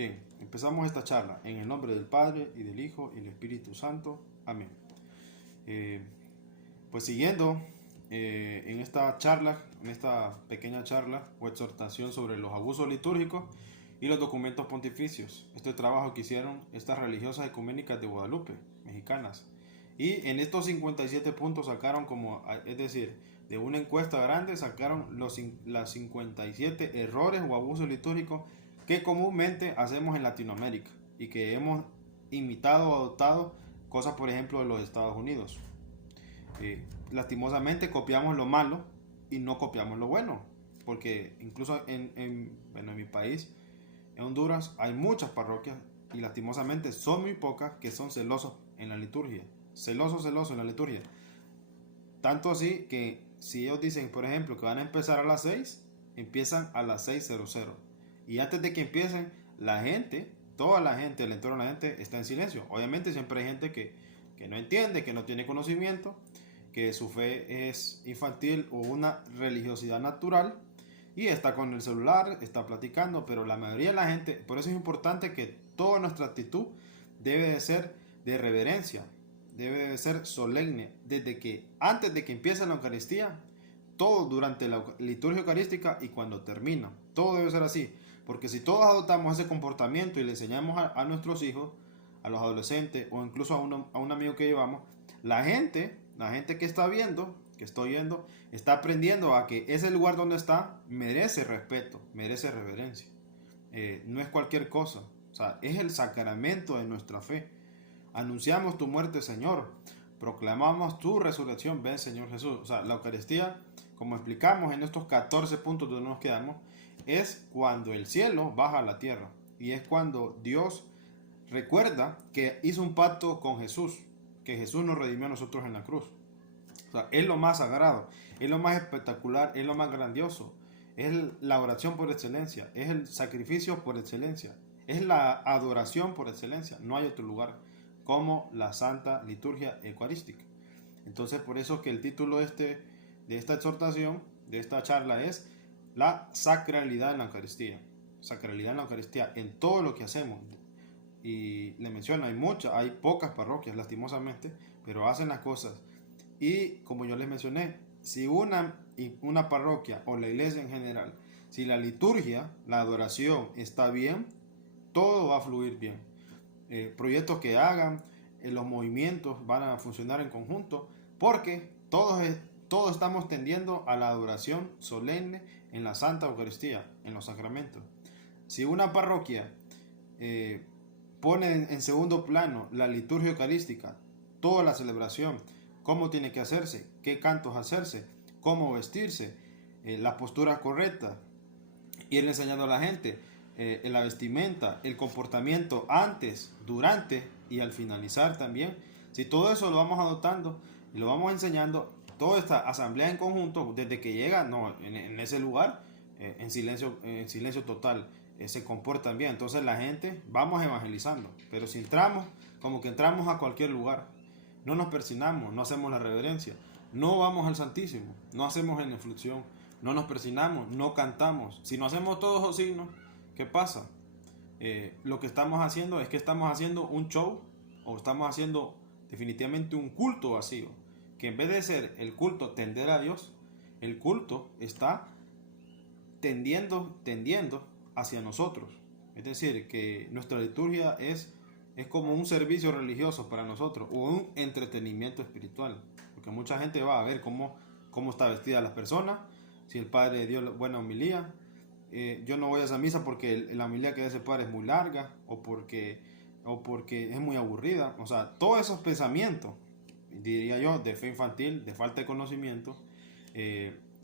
Bien, empezamos esta charla en el nombre del Padre y del Hijo y del Espíritu Santo. Amén. Eh, pues siguiendo en esta charla, en esta pequeña charla o exhortación sobre los abusos litúrgicos y los documentos pontificios. Este trabajo que hicieron estas religiosas ecuménicas de Guadalupe, mexicanas. Y en estos 57 puntos sacaron como, es decir, de una encuesta grande sacaron las 57 errores o abusos litúrgicos que comúnmente hacemos en Latinoamérica y que hemos imitado o adoptado, cosas por ejemplo de los Estados Unidos. Lastimosamente copiamos lo malo y no copiamos lo bueno, porque incluso en mi país, en Honduras, hay muchas parroquias y lastimosamente son muy pocas que son celosos en la liturgia, celosos en la liturgia. Tanto así que si ellos dicen, por ejemplo, que van a empezar a las 6, empiezan a las 6:00. Y antes de que empiecen, la gente, toda la gente, el entorno de la gente está en silencio. Obviamente siempre hay gente que no entiende, que no tiene conocimiento, que su fe es infantil o una religiosidad natural y está con el celular, está platicando, pero la mayoría de la gente, por eso es importante que toda nuestra actitud debe de ser de reverencia, debe de ser solemne, antes de que empiece la Eucaristía, todo durante la liturgia eucarística y cuando termina, todo debe ser así, porque si todos adoptamos ese comportamiento y le enseñamos a nuestros hijos, a los adolescentes o incluso a un amigo que llevamos, la gente que está viendo, que estoy viendo, está aprendiendo a que ese lugar donde está merece respeto, merece reverencia. No es cualquier cosa, o sea, es el sacramento de nuestra fe. Anunciamos tu muerte, Señor, proclamamos tu resurrección, ven, Señor Jesús. O sea, la Eucaristía, como explicamos en estos 14 puntos donde nos quedamos, es cuando el cielo baja a la tierra y es cuando Dios recuerda que hizo un pacto con Jesús, que Jesús nos redimió a nosotros en la cruz. O sea, es lo más sagrado, es lo más espectacular, es lo más grandioso, es la oración por excelencia, es el sacrificio por excelencia, es la adoración por excelencia. No hay otro lugar como la Santa Liturgia Eucarística. Entonces, por eso que el título de esta exhortación, de esta charla, es la sacralidad en la Eucaristía. Sacralidad en la Eucaristía, en todo lo que hacemos. Y le menciono, hay pocas parroquias, lastimosamente, pero hacen las cosas. Y como yo les mencioné, si una parroquia o la iglesia en general, si la liturgia, la adoración está bien, todo va a fluir bien. Proyectos que hagan, los movimientos van a funcionar en conjunto, porque todos estamos tendiendo a la adoración solemne en la Santa Eucaristía, en los sacramentos. Si una parroquia pone en segundo plano la liturgia eucarística, toda la celebración, cómo tiene que hacerse, qué cantos hacerse, cómo vestirse, las posturas correctas, ir enseñando a la gente, en la vestimenta, el comportamiento antes, durante y al finalizar también. Si todo eso lo vamos adoptando y lo vamos enseñando, toda esta asamblea en conjunto, desde que llega en ese lugar, en silencio total, se comportan bien. Entonces la gente, vamos evangelizando, pero si entramos, como que entramos a cualquier lugar, no nos persignamos, no hacemos la reverencia, no vamos al Santísimo, no hacemos genuflexión, no nos persignamos, no cantamos. Si no hacemos todos los signos, ¿qué pasa? Lo que estamos haciendo es que estamos haciendo un show o estamos haciendo definitivamente un culto vacío, que en vez de ser el culto tender a Dios, el culto está tendiendo hacia nosotros. Es decir, que nuestra liturgia es como un servicio religioso para nosotros o un entretenimiento espiritual, porque mucha gente va a ver cómo está vestida las personas, si el padre dio buena homilía. Yo no voy a esa misa porque la homilía que ese padre es muy larga o porque es muy aburrida. O sea, todos esos pensamientos, diría yo, de fe infantil, de falta de conocimiento,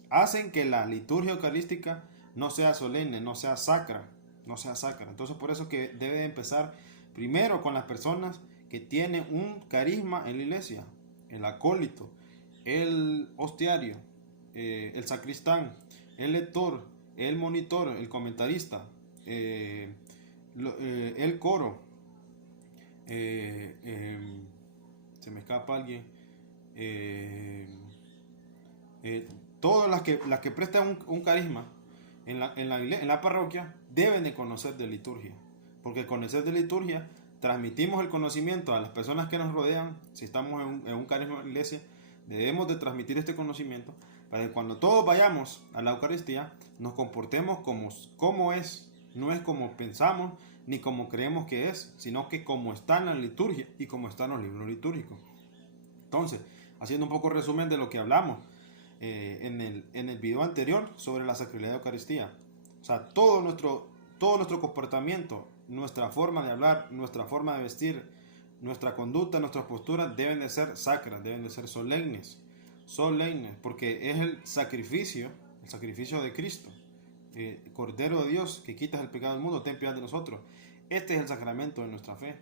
hacen que la liturgia eucarística no sea solemne, no sea sacra. Entonces por eso que debe empezar primero con las personas que tienen un carisma en la iglesia, el acólito, el hostiario, el sacristán, el lector, el monitor, el comentarista, el coro, se me escapa alguien, todas las que prestan un carisma en la parroquia deben de conocer de liturgia, porque con el ser de liturgia transmitimos el conocimiento a las personas que nos rodean. Si estamos en un carisma de la iglesia, debemos de transmitir este conocimiento para que cuando todos vayamos a la Eucaristía nos comportemos como es, no es como pensamos ni como creemos que es, sino que como está en la liturgia y como está en los libros litúrgicos. Entonces, haciendo un poco resumen de lo que hablamos en el video anterior sobre la sacralidad de Eucaristía. O sea, todo nuestro comportamiento, nuestra forma de hablar, nuestra forma de vestir, nuestra conducta, nuestras posturas deben de ser sacras, deben de ser solemnes, porque es el sacrificio de Cristo, Cordero de Dios, que quitas el pecado del mundo, ten piedad de nosotros. Este es el sacramento de nuestra fe.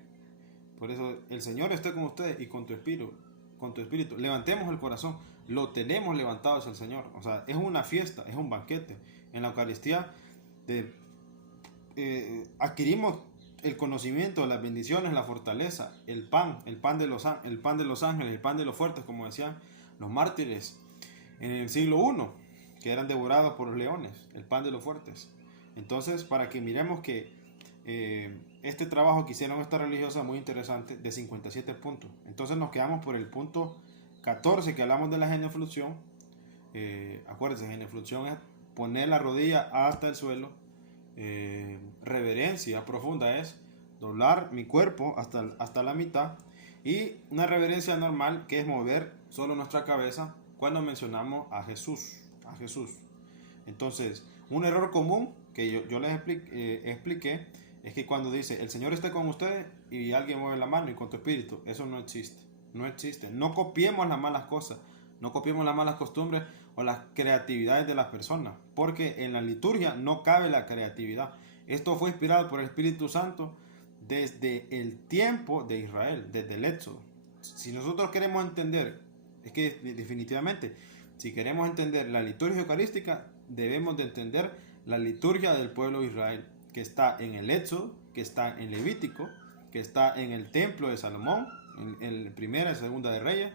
Por eso el Señor esté con ustedes y con tu espíritu. Levantemos el corazón, lo tenemos levantado hacia el Señor. O sea, es una fiesta, es un banquete. En la Eucaristía adquirimos el conocimiento, las bendiciones, la fortaleza, el pan de los ángeles, el pan de los fuertes, como decían los mártires en el siglo I, que eran devorados por los leones, el pan de los fuertes. Entonces, para que miremos que este trabajo que hicieron esta religiosa muy interesante, de 57 puntos. Entonces nos quedamos por el punto 14, que hablamos de la genuflexión. Acuérdense, genuflexión es poner la rodilla hasta el suelo. Reverencia profunda es doblar mi cuerpo hasta la mitad. Y una reverencia normal, que es mover solo nuestra cabeza cuando mencionamos a Jesús. Entonces, un error común que yo les expliqué es que cuando dice el Señor esté con ustedes y alguien mueve la mano y con tu espíritu, eso no existe. No copiemos las malas cosas, no copiemos las malas costumbres o las creatividades de las personas, porque en la liturgia no cabe la creatividad. Esto fue inspirado por el Espíritu Santo desde el tiempo de Israel, desde el Éxodo. Si nosotros queremos entender, es que definitivamente, si queremos entender la liturgia eucarística, debemos de entender la liturgia del pueblo de Israel, que está en el Éxodo, que está en Levítico, que está en el templo de Salomón, en primera y segunda de Reyes,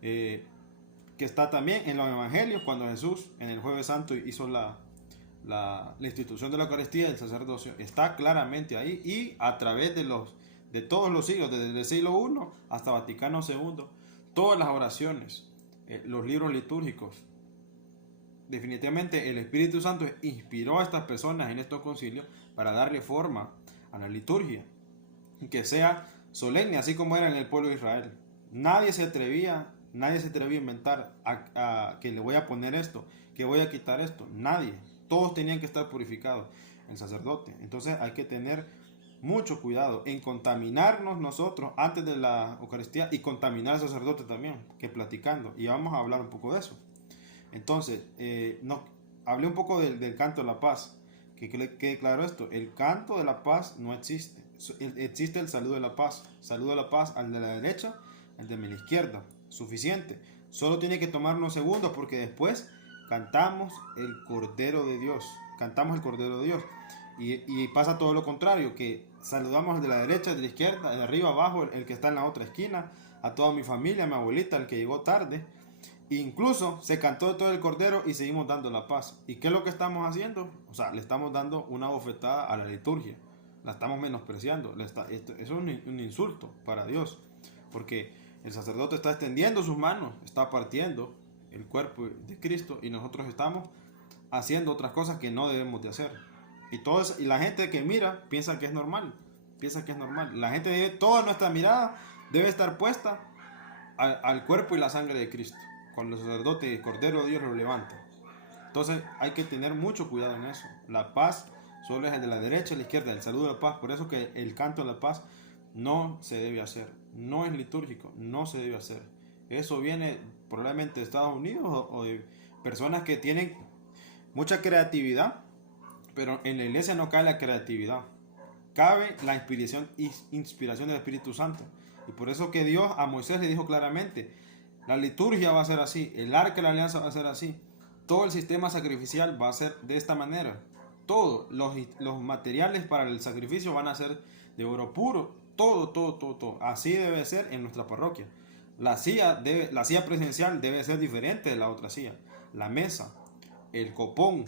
que está también en los evangelios, cuando Jesús en el Jueves Santo hizo la institución de la Eucaristía del sacerdocio. Está claramente ahí, y a través de todos los siglos, desde el siglo I hasta Vaticano II, todas las oraciones, los libros litúrgicos. Definitivamente el Espíritu Santo inspiró a estas personas en estos concilios para darle forma a la liturgia, que sea solemne, así como era en el pueblo de Israel. Nadie se atrevía a inventar que le voy a poner esto, que voy a quitar esto. Nadie. Todos tenían que estar purificados. El sacerdote. Entonces hay que tener mucho cuidado en contaminarnos nosotros antes de la Eucaristía y contaminar al sacerdote también, que platicando. Y vamos a hablar un poco de eso. Entonces, hablé un poco del canto de la paz. Que quede claro esto: el canto de la paz no existe. Existe el saludo de la paz. Saludo de la paz al de la derecha, al de la izquierda. Suficiente. Solo tiene que tomar unos segundos, porque después cantamos el Cordero de Dios. Y pasa todo lo contrario, que saludamos al de la derecha, al de la izquierda, el de arriba, abajo, el que está en la otra esquina, a toda mi familia, a mi abuelita, el que llegó tarde. Incluso se cantó todo el Cordero y seguimos dando la paz. ¿Y qué es lo que estamos haciendo? O sea, le estamos dando una bofetada a la liturgia. La estamos menospreciando. Eso es un insulto para Dios. Porque el sacerdote está extendiendo sus manos, está partiendo el cuerpo de Cristo, y nosotros estamos haciendo otras cosas que no debemos de hacer. Y la gente que mira piensa que es normal. La gente toda nuestra mirada debe estar puesta al cuerpo y la sangre de Cristo. Cuando el sacerdote, el Cordero de Dios, lo levanta. Entonces hay que tener mucho cuidado en eso. La paz solo es el de la derecha y la izquierda, el saludo de la paz. Por eso que el canto de la paz no se debe hacer. No es litúrgico, no se debe hacer. Eso viene probablemente de Estados Unidos o de personas que tienen mucha creatividad, pero en la iglesia no cabe la creatividad. Cabe la inspiración del Espíritu Santo. Y por eso que Dios a Moisés le dijo claramente: la liturgia va a ser así, el arca de la alianza va a ser así, todo el sistema sacrificial va a ser de esta manera, todos los materiales para el sacrificio van a ser de oro puro, todo. Así debe ser en nuestra parroquia. La silla presencial debe ser diferente de la otra silla. La mesa, el copón,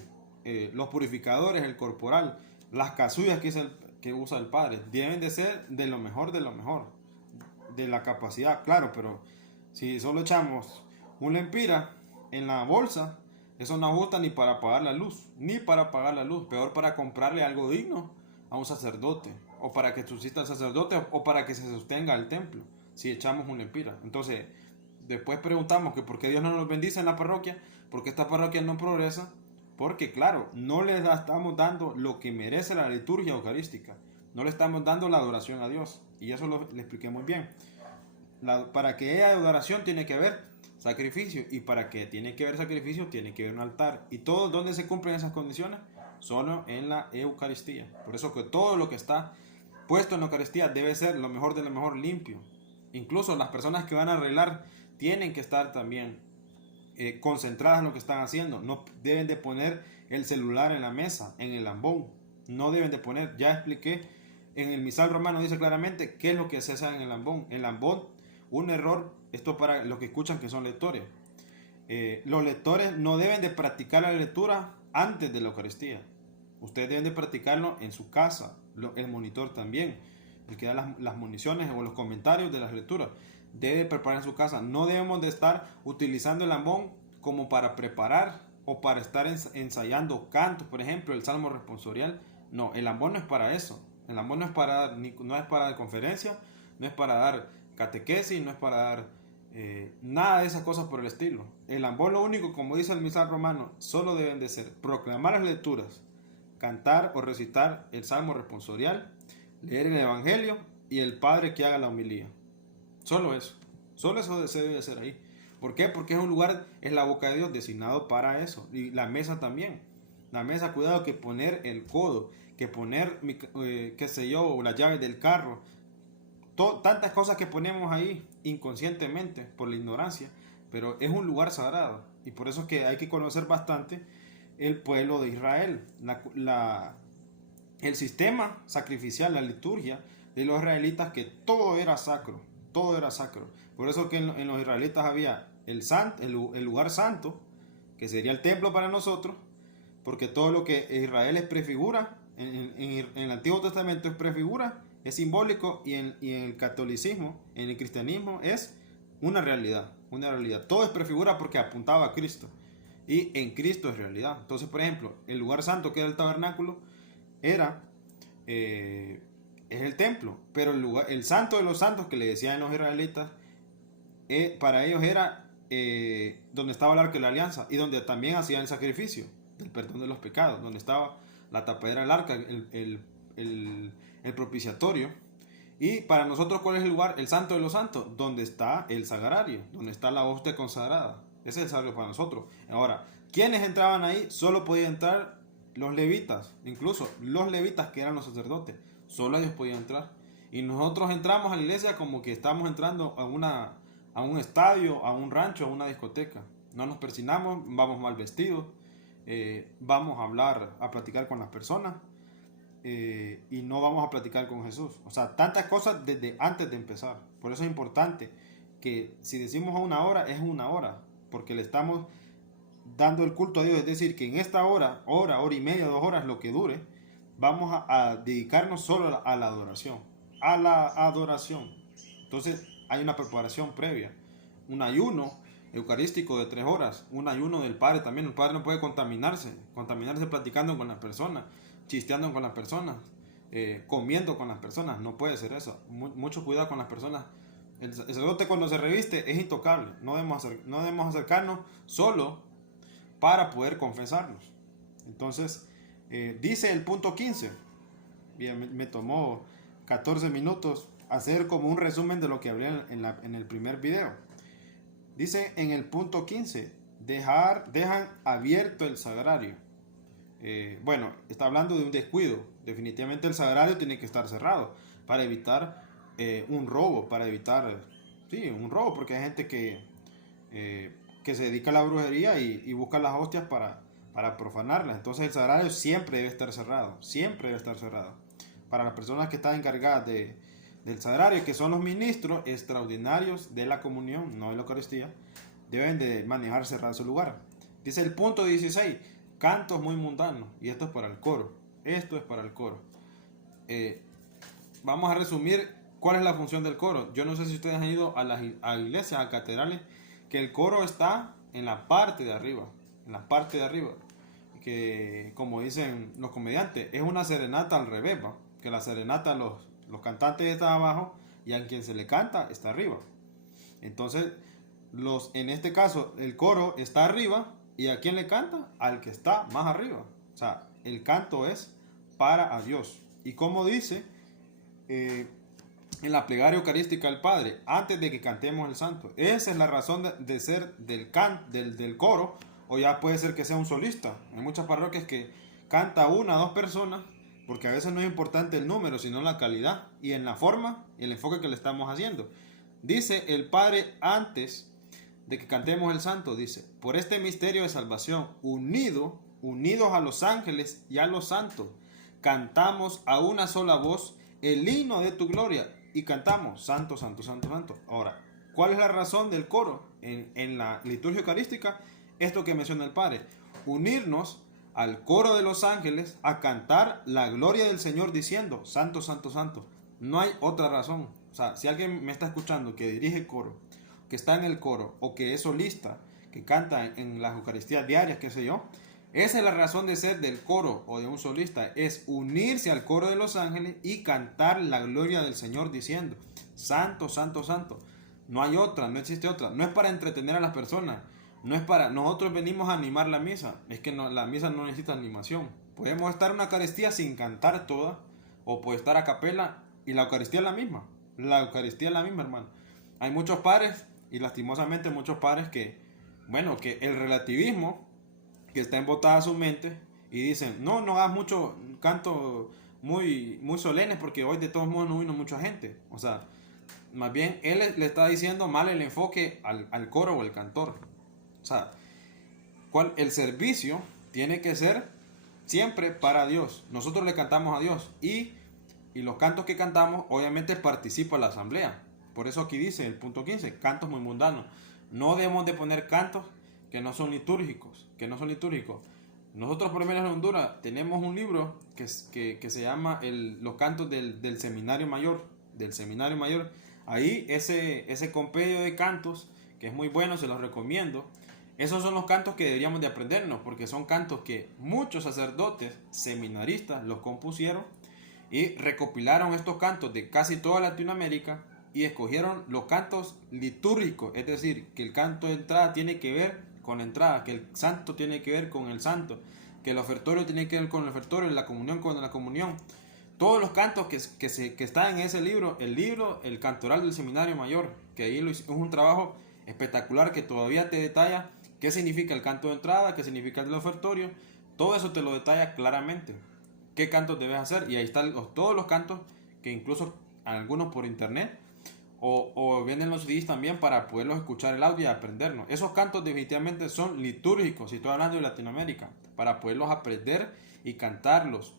los purificadores, el corporal, las casullas, que que usa el Padre. Deben de ser de lo mejor, de la capacidad, claro, pero si solo echamos un lempira en la bolsa, eso no ajusta ni para pagar la luz, peor para comprarle algo digno a un sacerdote, o para que subsista el sacerdote, o para que se sostenga el templo, si echamos un lempira. Entonces, después preguntamos que por qué Dios no nos bendice en la parroquia, porque esta parroquia no progresa, porque claro, no le estamos dando lo que merece la liturgia eucarística, no le estamos dando la adoración a Dios, y eso le expliqué muy bien. Para que haya adoración tiene que haber sacrificio, y para que tiene que haber sacrificio tiene que haber un altar, y todo donde se cumplen esas condiciones, solo en la Eucaristía. Por eso que todo lo que está puesto en la Eucaristía debe ser lo mejor de lo mejor, limpio. Incluso las personas que van a arreglar tienen que estar también concentradas en lo que están haciendo. No deben de poner el celular en la mesa, en el lambón. No deben de poner, ya expliqué, en el misal romano dice claramente qué es lo que se hace en el lambón. El lambón, un error, esto para los que escuchan que son lectores. Los lectores no deben de practicar la lectura antes de la Eucaristía. Ustedes deben de practicarlo en su casa, el monitor también, el que da las municiones o los comentarios de las lecturas. Debe preparar en su casa. No debemos de estar utilizando el lambón como para preparar o para estar ensayando cantos, por ejemplo, el salmo responsorial. No, el lambón no es para eso. El lambón no es para dar conferencia, no es para dar catequesis, no es para dar nada de esas cosas por el estilo. El lambón, lo único, como dice el misal romano, solo deben de ser proclamar las lecturas, cantar o recitar el salmo responsorial, leer el evangelio y el padre que haga la homilía. Solo eso se debe hacer ahí. ¿Por qué? Porque es un lugar, es la boca de Dios, designado para eso. Y la mesa también. La mesa, cuidado, que poner el codo, que poner, qué sé yo, las llaves del carro. Tantas cosas que ponemos ahí inconscientemente por la ignorancia. Pero es un lugar sagrado. Y por eso es que hay que conocer bastante el pueblo de Israel. El sistema sacrificial, la liturgia de los israelitas, que todo era sacro. Todo era sacro. Por eso que en los israelitas había el lugar santo, que sería el templo para nosotros, porque todo lo que Israel es prefigura, en el Antiguo Testamento es prefigura, es simbólico, y en el catolicismo, en el cristianismo, es una realidad, una realidad. Todo es prefigura porque apuntaba a Cristo, y en Cristo es realidad. Entonces, por ejemplo, el lugar santo, que era el tabernáculo, es el templo, pero el santo de los santos, que le decían los israelitas, para ellos era donde estaba el arca de la alianza, y donde también hacían el sacrificio del perdón de los pecados, donde estaba la tapadera del arca, el propiciatorio. Y para nosotros, ¿cuál es el lugar? El santo de los santos, donde está el sagrario, donde está la hostia consagrada. Ese es el sagrario para nosotros. Ahora, ¿quiénes entraban ahí? Solo podían entrar los levitas, incluso los levitas, que eran los sacerdotes. Solo ellos podían entrar. Y nosotros entramos a la iglesia como que estamos entrando a un estadio, a un rancho, a una discoteca. No nos persinamos, vamos mal vestidos, vamos a hablar, a platicar con las personas, y no vamos a platicar con Jesús. O sea, tantas cosas desde antes de empezar. Por eso es importante que si decimos a una hora, es una hora, porque le estamos dando el culto a Dios. Es decir, que en esta hora y media, 2 horas, lo que dure, vamos a dedicarnos solo a la adoración. A la adoración. Entonces hay una preparación previa. Un ayuno eucarístico de 3 horas. Un ayuno del Padre también. El Padre no puede contaminarse platicando con las personas, chisteando con las personas, comiendo con las personas. No puede ser eso. Mucho cuidado con las personas. El sacerdote, cuando se reviste, es intocable. No debemos acercarnos solo para poder confesarnos. Entonces, dice el punto 15. Bien, me tomó 14 minutos hacer como un resumen de lo que hablé en el primer video. Dice en el punto 15, dejan abierto el sagrario. Bueno, está hablando de un descuido. Definitivamente el sagrario tiene que estar cerrado para evitar un robo, un robo, porque hay gente que se dedica a la brujería y busca las hostias para profanarlas. Entonces el sagrario siempre debe estar cerrado, para las personas que están encargadas del sagrario, que son los ministros extraordinarios de la comunión, no de la Eucaristía, deben de manejar cerrado su lugar. Dice el punto 16, cantos muy mundanos, y esto es para el coro. eh, vamos a resumir cuál es la función del coro. Yo no sé si ustedes han ido a las iglesias, a catedrales, que el coro está en la parte de arriba, en la parte de arriba, que como dicen los comediantes, es una serenata al revés, ¿va? Que la serenata los cantantes están abajo y a quien se le canta está arriba. Entonces, en este caso, el coro está arriba y a quién le canta, al que está más arriba. O sea, el canto es para a Dios. Y como dice en la plegaria eucarística al Padre, antes de que cantemos el santo, esa es la razón de ser del coro, o ya puede ser que sea un solista. Hay muchas parroquias que canta una o dos personas, porque a veces no es importante el número, sino la calidad y en la forma y el enfoque que le estamos haciendo. Dice el Padre antes de que cantemos el santo, dice, por este misterio de salvación, unidos a los ángeles y a los santos, cantamos a una sola voz el himno de tu gloria y cantamos santo, santo, santo, santo. Ahora, ¿cuál es la razón del coro en la liturgia eucarística? Esto que menciona el Padre, unirnos al coro de los ángeles a cantar la gloria del Señor diciendo santo, santo, santo. No hay otra razón. O sea, si alguien me está escuchando que dirige coro, que está en el coro o que es solista, que canta en las Eucaristías diarias, qué sé yo, esa es la razón de ser del coro o de un solista, es unirse al coro de los ángeles y cantar la gloria del Señor diciendo santo, santo, santo. No hay otra, no existe otra. No es para entretener a las personas, no es para... Nosotros venimos a animar la misa, es que no, la misa no necesita animación. Podemos estar en una Eucaristía sin cantar toda, o puede estar a capela y la Eucaristía es la misma. La Eucaristía es la misma, hermano. Hay muchos padres, y lastimosamente muchos padres que, bueno, que el relativismo que está embotada a su mente y dicen, no hagas mucho canto muy solemnes porque hoy de todos modos no vino mucha gente. O sea, más bien él le está diciendo mal el enfoque al coro o al cantor. O sea, el servicio tiene que ser siempre para Dios. Nosotros le cantamos a Dios y los cantos que cantamos obviamente participa la asamblea. Por eso aquí dice el punto 15, cantos muy mundanos. No debemos de poner cantos que no son litúrgicos, Nosotros por lo menos en Honduras tenemos un libro que se llama los cantos del seminario mayor, Ahí ese compendio de cantos, que es muy bueno, se los recomiendo. Esos son los cantos que deberíamos de aprendernos, porque son cantos que muchos sacerdotes seminaristas los compusieron y recopilaron estos cantos de casi toda Latinoamérica y escogieron los cantos litúrgicos, es decir, que el canto de entrada tiene que ver con la entrada, que el santo tiene que ver con el santo, que el ofertorio tiene que ver con el ofertorio, la comunión con la comunión. Todos los cantos que están en ese libro, el cantoral del seminario mayor, que ahí es un trabajo espectacular que todavía te detalla qué significa el canto de entrada, qué significa el ofertorio, todo eso te lo detalla claramente, qué cantos debes hacer, y ahí están todos los cantos, que incluso algunos por internet, o vienen los CDs también para poderlos escuchar el audio y aprendernos. Esos cantos definitivamente son litúrgicos, si estoy hablando de Latinoamérica, para poderlos aprender y cantarlos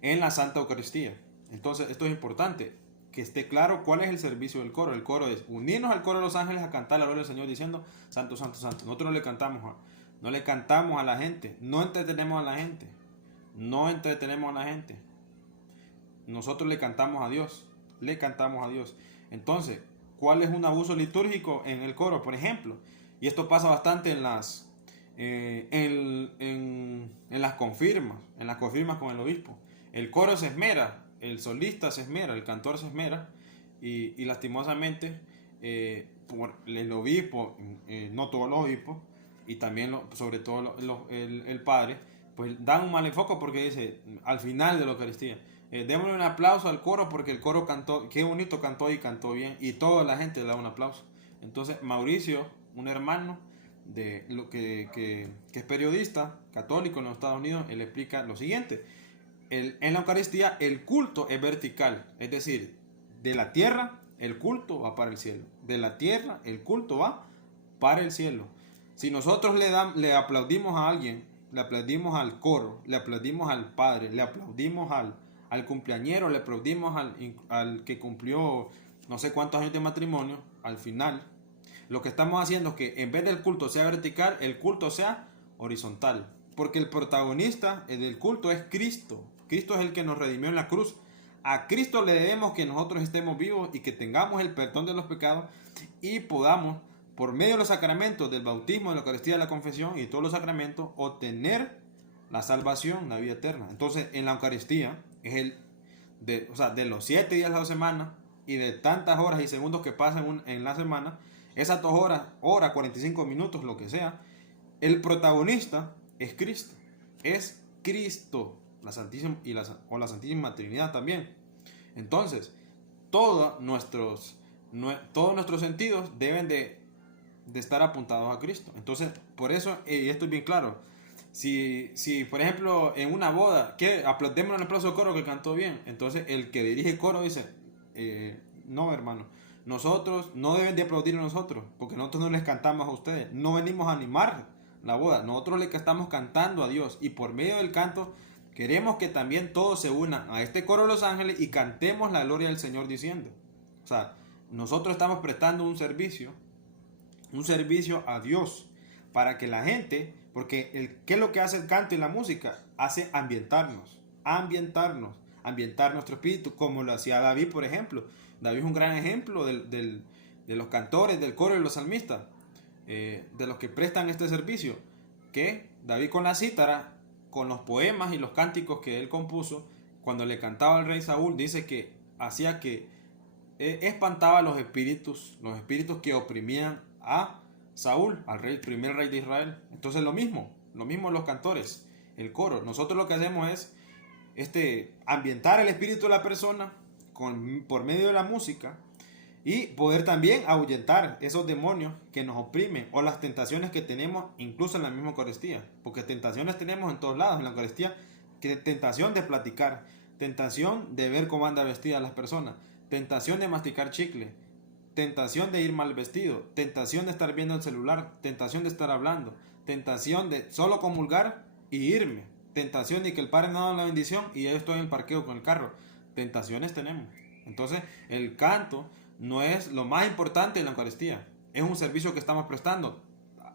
en la Santa Eucaristía. Entonces esto es importante, que esté claro cuál es el servicio del coro. El coro es unirnos al coro de los ángeles a cantar la gloria del Señor diciendo santo, santo, santo. Nosotros no le cantamos a la gente, no entretenemos a la gente, nosotros le cantamos a Dios. Entonces, ¿cuál es un abuso litúrgico en el coro? Por ejemplo, y esto pasa bastante en las confirmas con el obispo. El coro se esmera, el solista se esmera, el cantor se esmera, y lastimosamente por el obispo, no todos los obispos, y también sobre todo el padre, pues dan un mal enfoque porque dice al final de la Eucaristía, démosle un aplauso al coro porque el coro cantó, qué bonito cantó y cantó bien, y toda la gente le da un aplauso. Entonces Mauricio, un hermano de lo que es periodista católico en los Estados Unidos, él explica lo siguiente: en la Eucaristía el culto es vertical, es decir, de la tierra el culto va para el cielo, de la tierra el culto va para el cielo. Si nosotros le aplaudimos a alguien, le aplaudimos al coro, le aplaudimos al padre, le aplaudimos al cumpleañero, le aplaudimos al que cumplió no sé cuántos años de matrimonio, al final lo que estamos haciendo es que en vez del culto sea vertical, el culto sea horizontal, porque el protagonista del culto es Cristo. Cristo es el que nos redimió en la cruz. A Cristo le debemos que nosotros estemos vivos y que tengamos el perdón de los pecados y podamos, por medio de los sacramentos del bautismo, de la Eucaristía, de la confesión y todos los sacramentos, obtener la salvación, la vida eterna. Entonces, en la Eucaristía es de los 7 días de la semana y de tantas horas y segundos que pasan en la semana, esas 2 horas, 45 minutos, lo que sea, el protagonista es Cristo. Es Cristo, la Santísima o la Santísima Trinidad también. Entonces, todos nuestros sentidos deben de estar apuntados a Cristo. Entonces, por eso, y esto es bien claro, si por ejemplo en una boda, que aplaudemos un aplauso de coro que cantó bien, entonces el que dirige el coro dice, no hermano, nosotros no deben de aplaudir a nosotros, porque nosotros no les cantamos a ustedes, no venimos a animar la boda, nosotros le estamos cantando a Dios y por medio del canto queremos que también todos se unan a este coro de los ángeles y cantemos la gloria del Señor diciendo, o sea, nosotros estamos prestando un servicio a Dios para que la gente, porque ¿qué es lo que hace el canto y la música? Hace ambientar nuestro espíritu, como lo hacía David, por ejemplo. David es un gran ejemplo de los cantores, del coro y los salmistas, de los que prestan este servicio, que David con la cítara, con los poemas y los cánticos que él compuso, cuando le cantaba al rey Saúl, dice que hacía que espantaba a los espíritus que oprimían a Saúl, al rey, primer rey de Israel. Entonces lo mismo los cantores, el coro. Nosotros lo que hacemos es ambientar el espíritu de la persona por medio de la música y poder también ahuyentar esos demonios que nos oprimen o las tentaciones que tenemos incluso en la misma Eucaristía, porque tentaciones tenemos en todos lados en la Eucaristía, que tentación de platicar, tentación de ver cómo anda vestida las personas, tentación de masticar chicle, tentación de ir mal vestido, tentación de estar viendo el celular, tentación de estar hablando, tentación de solo comulgar y irme, tentación de que el Padre no da la bendición y yo estoy en el parqueo con el carro. Tentaciones tenemos. Entonces, el canto no es lo más importante en la Eucaristía, es un servicio que estamos prestando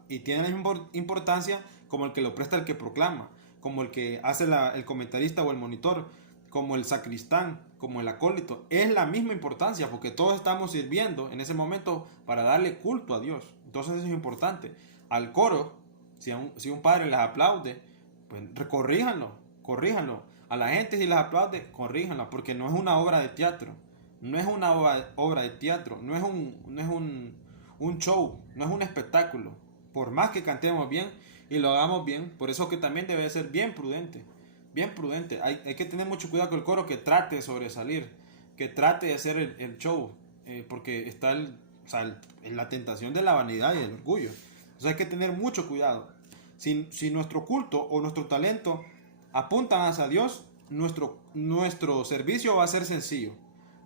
y tiene la misma importancia como el que lo presta el que proclama, como el que hace el comentarista o el monitor, como el sacristán, como el acólito. Es la misma importancia porque todos estamos sirviendo en ese momento para darle culto a Dios. Entonces eso es importante. Al coro, si un padre les aplaude, pues corríjanlo. A la gente si les aplaude, corríjanla, porque no es una obra de teatro. No es una obra de teatro, no es un show, no es un espectáculo. Por más que cantemos bien y lo hagamos bien, por eso que también debe ser bien prudente. Hay que tener mucho cuidado con el coro, que trate de sobresalir, que trate de hacer el show, porque está la tentación de la vanidad y del orgullo. Entonces hay que tener mucho cuidado. Si nuestro culto o nuestro talento apuntan hacia Dios, nuestro servicio va a ser sencillo.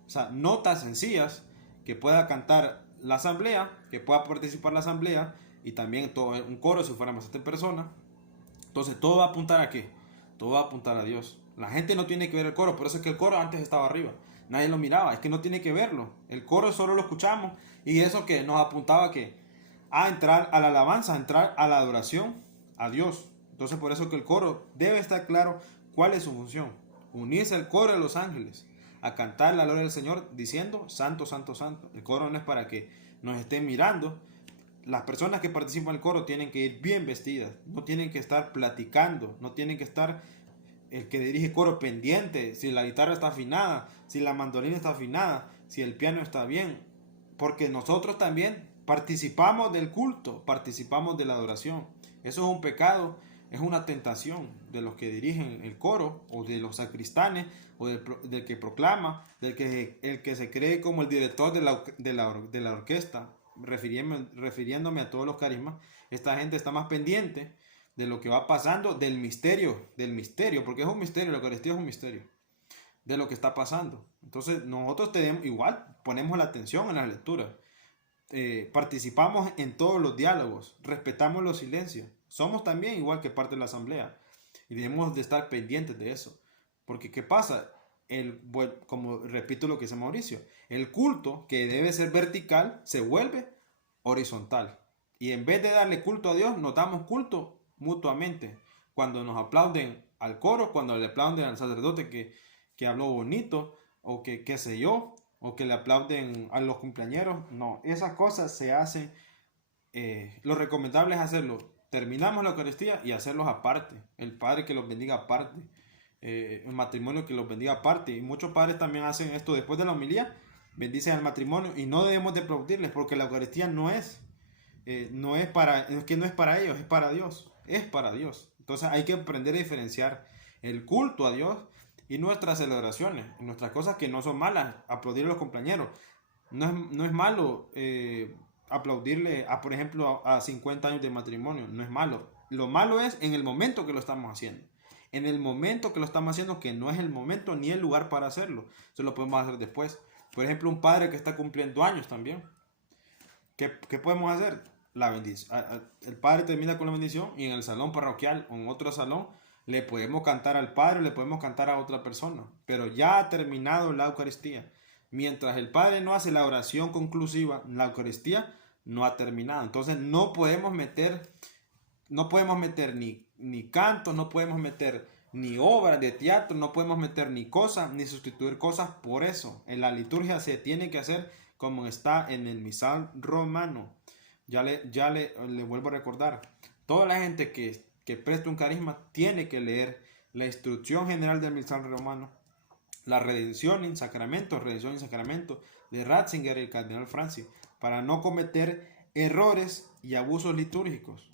O sea, notas sencillas que pueda cantar la asamblea, que pueda participar la asamblea y también todo un coro si fuéramos 7 personas. Entonces todo va a apuntar a qué? Todo va a apuntar a Dios. La gente no tiene que ver el coro, por eso es que el coro antes estaba arriba. Nadie lo miraba, es que no tiene que verlo. El coro solo lo escuchamos y eso que nos apuntaba a entrar a la alabanza, a entrar a la adoración a Dios. Entonces por eso que el coro debe estar claro cuál es su función. Unirse al coro de los ángeles, a cantar la gloria del Señor diciendo santo, santo, santo. El coro no es para que nos estén mirando. Las personas que participan del coro tienen que ir bien vestidas, no tienen que estar platicando, no tienen que estar el que dirige el coro pendiente si la guitarra está afinada, si la mandolina está afinada, si el piano está bien, porque nosotros también participamos del culto, participamos de la adoración. Eso es un pecado, es una tentación de los que dirigen el coro o de los sacristanes o del que proclama, el que se cree como el director de la orquesta. Refiriéndome a todos los carismas, esta gente está más pendiente de lo que va pasando, del misterio, porque es un misterio, la Eucaristía es un misterio, de lo que está pasando. Entonces nosotros igual ponemos la atención en las lecturas, participamos en todos los diálogos, respetamos los silencios, somos también igual que parte de la asamblea y debemos de estar pendientes de eso, porque ¿qué pasa? Como repito lo que dice Mauricio, el culto que debe ser vertical se vuelve horizontal y en vez de darle culto a Dios nos damos culto mutuamente. Cuando nos aplauden al coro, cuando le aplauden al sacerdote que habló bonito, o que qué sé yo, o que le aplauden a los cumpleañeros. No, esas cosas se hacen, lo recomendable es hacerlo. Terminamos la Eucaristía y hacerlos aparte. El Padre que los bendiga aparte. El matrimonio que los bendiga aparte. Y muchos padres también hacen esto después de la homilía. Bendicen al matrimonio y no debemos de aplaudirles porque la Eucaristía no es para, es que no es para ellos, es para Dios. Es para Dios. Entonces hay que aprender a diferenciar el culto a Dios y nuestras celebraciones, nuestras cosas que no son malas. Aplaudir a los compañeros. No es malo aplaudirle a, por ejemplo, a 50 años de matrimonio. No es malo. Lo malo es en el momento que lo estamos haciendo. En el momento que lo estamos haciendo, que no es el momento ni el lugar para hacerlo. Eso lo podemos hacer después. Por ejemplo, un padre que está cumpliendo años también. ¿Qué podemos hacer? La bendición. El padre termina con la bendición y en el salón parroquial o en otro salón le podemos cantar al padre, le podemos cantar a otra persona. Pero ya ha terminado la Eucaristía. Mientras el padre no hace la oración conclusiva, la Eucaristía no ha terminado. Entonces no podemos meter ni cantos, no podemos meter ni obras de teatro, no podemos meter ni cosas, ni sustituir cosas por eso. En la liturgia se tiene que hacer como está en el misal romano. Ya le vuelvo a recordar. Toda la gente que presta un carisma tiene que leer la instrucción general del misal romano, la redención en sacramento de Ratzinger y el cardenal Francis, para no cometer errores y abusos litúrgicos.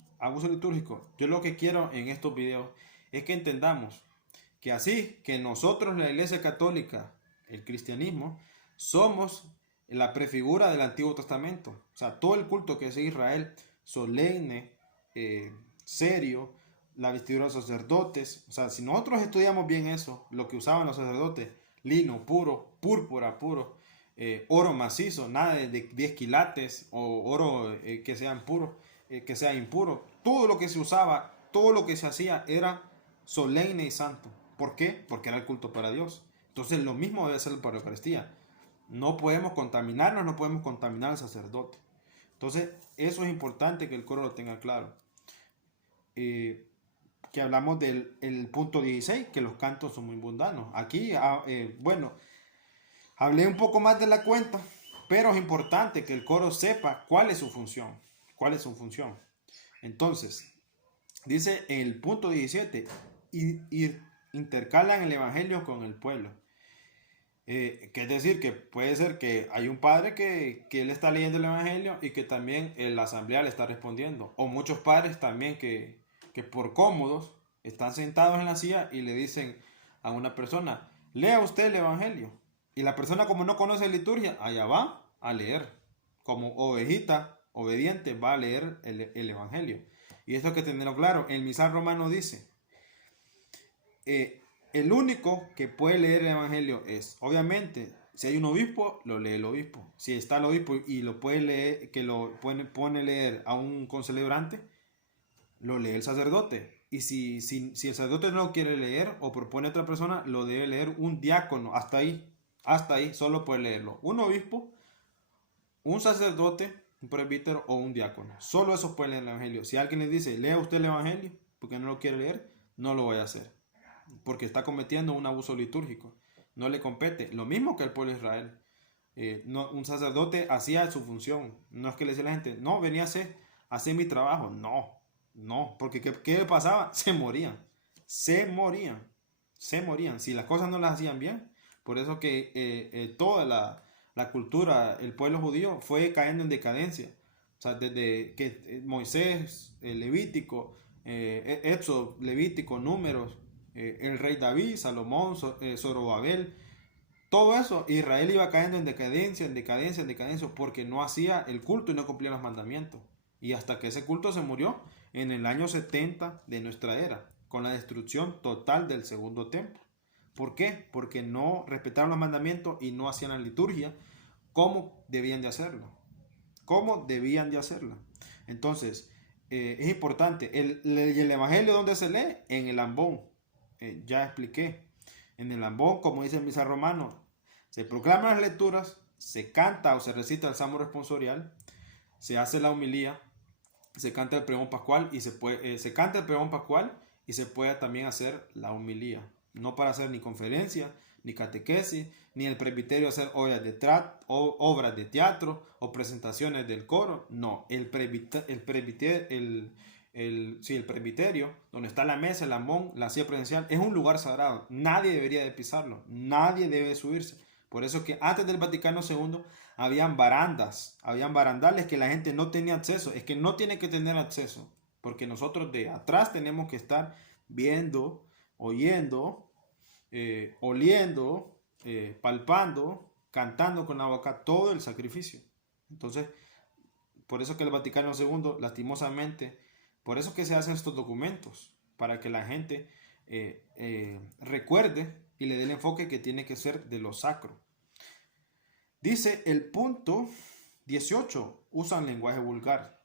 Yo lo que quiero en estos videos es que entendamos que así que nosotros, la Iglesia Católica, el cristianismo, somos la prefigura del Antiguo Testamento. O sea, todo el culto que es Israel, solemne, serio, la vestidura de los sacerdotes. O sea, si nosotros estudiamos bien eso, lo que usaban los sacerdotes, lino puro, púrpura puro, oro macizo, nada de 10 quilates o oro que sean puros, que sea impuro. Todo lo que se usaba, todo lo que se hacía era solemne y santo. ¿Por qué? Porque era el culto para Dios. Entonces lo mismo debe ser para la Eucaristía. No podemos contaminarnos, no podemos contaminar al sacerdote. Entonces eso es importante que el coro lo tenga claro. Que hablamos del punto 16, que los cantos son muy mundanos. Aquí, bueno, hablé un poco más de la cuenta, pero es importante que el coro sepa cuál es su función. Entonces, dice en el punto 17, intercalan el evangelio con el pueblo. Que es decir, que puede ser que hay un padre que él está leyendo el evangelio y que también la asamblea le está respondiendo. O muchos padres también que por cómodos están sentados en la silla y le dicen a una persona, lea usted el evangelio. Y la persona, como no conoce liturgia, allá va a leer. Como ovejita obediente va a leer el evangelio. Y esto hay que tenerlo claro. El misal romano dice, el único que puede leer el evangelio es, obviamente, si hay un obispo, lo lee el obispo. Si está el obispo y lo puede leer, que lo pone a leer a un concelebrante, lo lee el sacerdote. Y si el sacerdote no lo quiere leer o propone a otra persona, lo debe leer un diácono. Hasta ahí solo puede leerlo un obispo, un sacerdote, un presbítero o un diácono. Solo esos pueden leer el evangelio. Si alguien le dice, lea usted el evangelio porque no lo quiere leer, no lo voy a hacer, porque está cometiendo un abuso litúrgico. No le compete. Lo mismo que el pueblo de Israel. Un sacerdote hacía su función. No es que le decía a la gente, no, venía a hacer mi trabajo. No, porque ¿qué pasaba? Se morían. Si las cosas no las hacían bien. Por eso que toda la cultura, el pueblo judío fue cayendo en decadencia. O sea, desde que Moisés, Levítico, Éxodo, Levítico, Números, el rey David, Salomón, Zorobabel, todo eso, Israel iba cayendo en decadencia, porque no hacía el culto y no cumplía los mandamientos. Y hasta que ese culto se murió en el año 70 de nuestra era, con la destrucción total del segundo templo. ¿Por qué? Porque no respetaron los mandamientos y no hacían la liturgia como debían de hacerlo. Entonces, es importante. El evangelio, ¿dónde se lee? En el ambón. Ya expliqué. En el ambón, como dice el misal romano, se proclaman las lecturas, se canta o se recita el salmo responsorial, se hace la homilía, se canta el pregón pascual y se canta el pregón pascual y se puede también hacer la homilía. No para hacer ni conferencia, ni catequesis, ni el presbiterio hacer obras de teatro o presentaciones del coro. No, el presbiterio, donde está la mesa, el ambón, la silla presencial, es un lugar sagrado. Nadie debería de pisarlo, nadie debe de subirse. Por eso que antes del Vaticano II habían barandales que la gente no tenía acceso. Es que no tiene que tener acceso, porque nosotros de atrás tenemos que estar viendo, oyendo, oliendo, palpando, cantando con la boca todo el sacrificio. Entonces, por eso que el Vaticano II, lastimosamente, por eso que se hacen estos documentos, para que la gente recuerde y le dé el enfoque que tiene que ser de lo sacro. Dice el punto 18, usan lenguaje vulgar.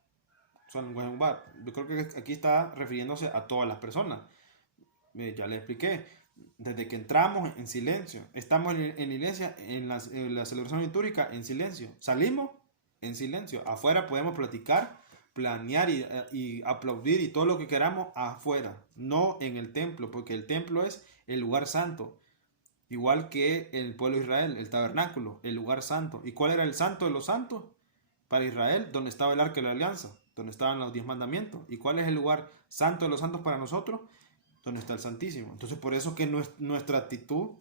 Yo creo que aquí está refiriéndose a todas las personas. Ya les expliqué. Desde que entramos en silencio, estamos en la iglesia, en la celebración litúrgica, en silencio. Salimos en silencio. Afuera podemos platicar, planear y aplaudir y todo lo que queramos afuera, no en el templo, porque el templo es el lugar santo. Igual que el pueblo de Israel, el tabernáculo, el lugar santo. ¿Y cuál era el santo de los santos? Para Israel, donde estaba el arca de la alianza, donde estaban los 10 mandamientos. ¿Y cuál es el lugar santo de los santos para nosotros? Donde está el Santísimo. Entonces, por eso que nuestra actitud,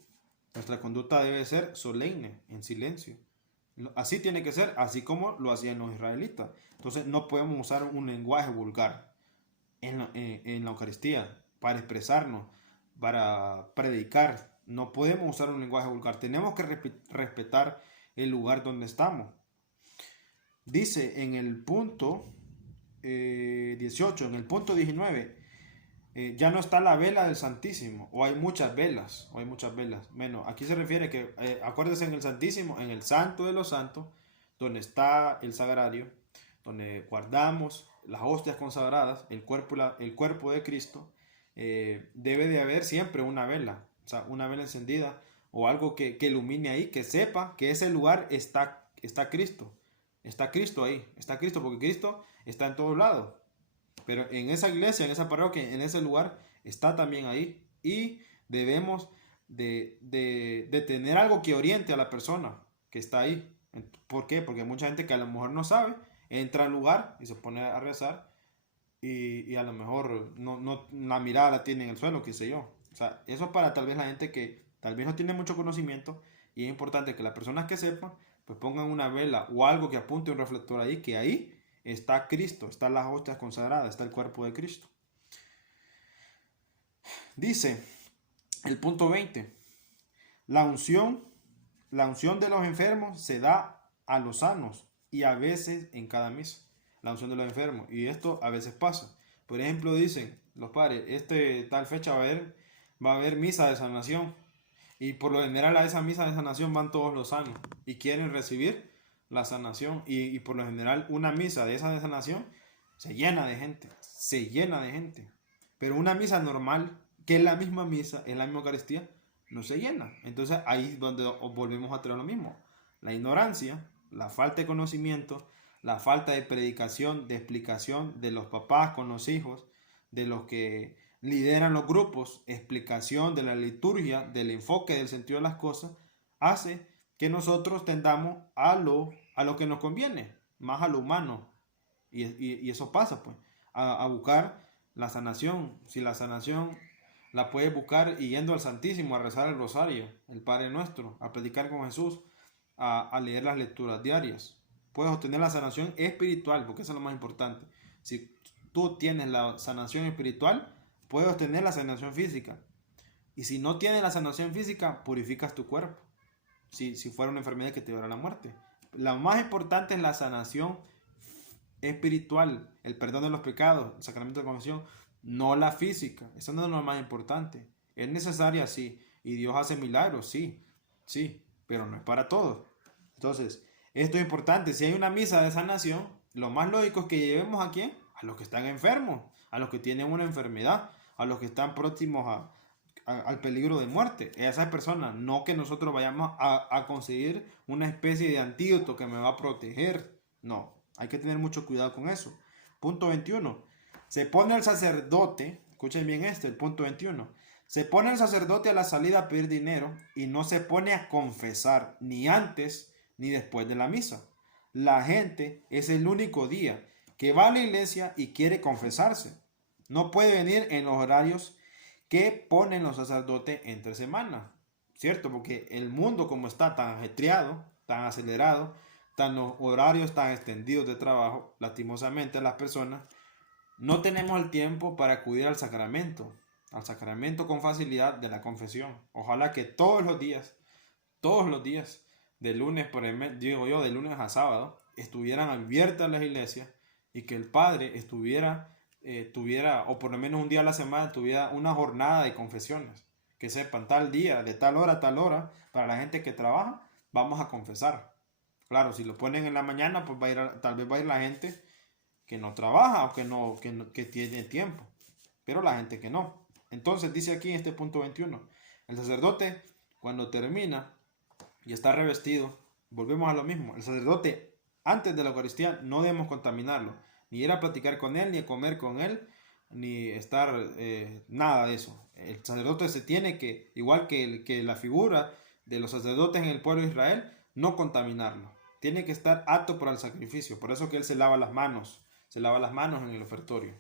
nuestra conducta debe ser solemne, en silencio. Así tiene que ser, así como lo hacían los israelitas. Entonces, no podemos usar un lenguaje vulgar en la Eucaristía para expresarnos, para predicar. No podemos usar un lenguaje vulgar. Tenemos que respetar el lugar donde estamos. Dice en el punto 18, en el punto 19, ya no está la vela del Santísimo, o hay muchas velas, Bueno, aquí se refiere que, acuérdense, en el Santísimo, en el Santo de los Santos, donde está el sagrario, donde guardamos las hostias consagradas, el cuerpo de Cristo, debe de haber siempre una vela, o sea, una vela encendida, o algo que ilumine ahí, que sepa que ese lugar está Cristo. Está Cristo ahí, está Cristo, porque Cristo está en todos lados. Pero en esa iglesia, en esa parroquia, en ese lugar, está también ahí. Y debemos de tener algo que oriente a la persona que está ahí. ¿Por qué? Porque mucha gente que a lo mejor no sabe, entra al lugar y se pone a rezar y a lo mejor no la mirada la tiene en el suelo, qué sé yo. O sea, eso es para tal vez la gente que tal vez no tiene mucho conocimiento, y es importante que las personas que sepan pues pongan una vela o algo que apunte un reflector ahí, que ahí está Cristo, están las hostias consagradas, está el cuerpo de Cristo. Dice el punto 20, la unción de los enfermos se da a los sanos, y a veces en cada misa. La unción de los enfermos, y esto a veces pasa. Por ejemplo, dicen los padres, tal fecha va a haber misa de sanación, y por lo general a esa misa de sanación van todos los sanos y quieren recibir la sanación, y por lo general una misa de esa de sanación se llena de gente, pero una misa normal, que es la misma misa, es la misma Eucaristía, no se llena. Entonces ahí es donde volvemos a traer lo mismo, la ignorancia, la falta de conocimiento, la falta de predicación, de explicación de los papás con los hijos, de los que lideran los grupos, explicación de la liturgia, del enfoque, del sentido de las cosas, hace que nosotros tendamos a lo que nos conviene, más a lo humano. Y eso pasa, pues, a buscar la sanación. Si la sanación la puedes buscar yendo al Santísimo, a rezar el rosario, el Padre Nuestro, a predicar con Jesús, a leer las lecturas diarias. Puedes obtener la sanación espiritual, porque eso es lo más importante. Si tú tienes la sanación espiritual, puedes obtener la sanación física. Y si no tienes la sanación física, purificas tu cuerpo. Si fuera una enfermedad que te llevará a la muerte. Lo más importante es la sanación espiritual, el perdón de los pecados, el sacramento de confesión, no la física. Eso no es lo más importante. Es necesaria, sí. Y Dios hace milagros, sí, pero no es para todos. Entonces, esto es importante. Si hay una misa de sanación, lo más lógico es que llevemos a ¿quién? A los que están enfermos, a los que tienen una enfermedad, a los que están próximos al peligro de muerte. Esas personas, no que nosotros vayamos a conseguir una especie de antídoto que me va a proteger. No, hay que tener mucho cuidado con eso. Punto 21. Se pone al sacerdote escuchen bien el punto 21. Se pone el sacerdote a la salida a pedir dinero y no se pone a confesar ni antes ni después de la misa. La gente es el único día que va a la iglesia y quiere confesarse. No puede venir en los horarios que ponen los sacerdotes entre semana, ¿cierto? Porque el mundo como está tan ajetreado, tan acelerado, tan los horarios tan extendidos de trabajo, lastimosamente las personas no tenemos el tiempo para acudir al sacramento con facilidad de la confesión. Ojalá que todos los días, de lunes por digo yo, de lunes a sábado, estuvieran abiertas las iglesias y que el Padre tuviera, o por lo menos un día a la semana, tuviera una jornada de confesiones. Que sepan tal día, de tal hora a tal hora, para la gente que trabaja, vamos a confesar. Claro, si lo ponen en la mañana, pues tal vez va a ir la gente que no trabaja o que tiene tiempo, pero la gente que no. Entonces dice aquí en este punto 21, el sacerdote cuando termina y está revestido, volvemos a lo mismo, el sacerdote antes de la Eucaristía no debemos contaminarlo, ni ir a platicar con él, ni a comer con él, ni estar nada de eso. El sacerdote se tiene que, igual que la figura de los sacerdotes en el pueblo de Israel, no contaminarlo. Tiene que estar apto para el sacrificio. Por eso que él se lava las manos en el ofertorio.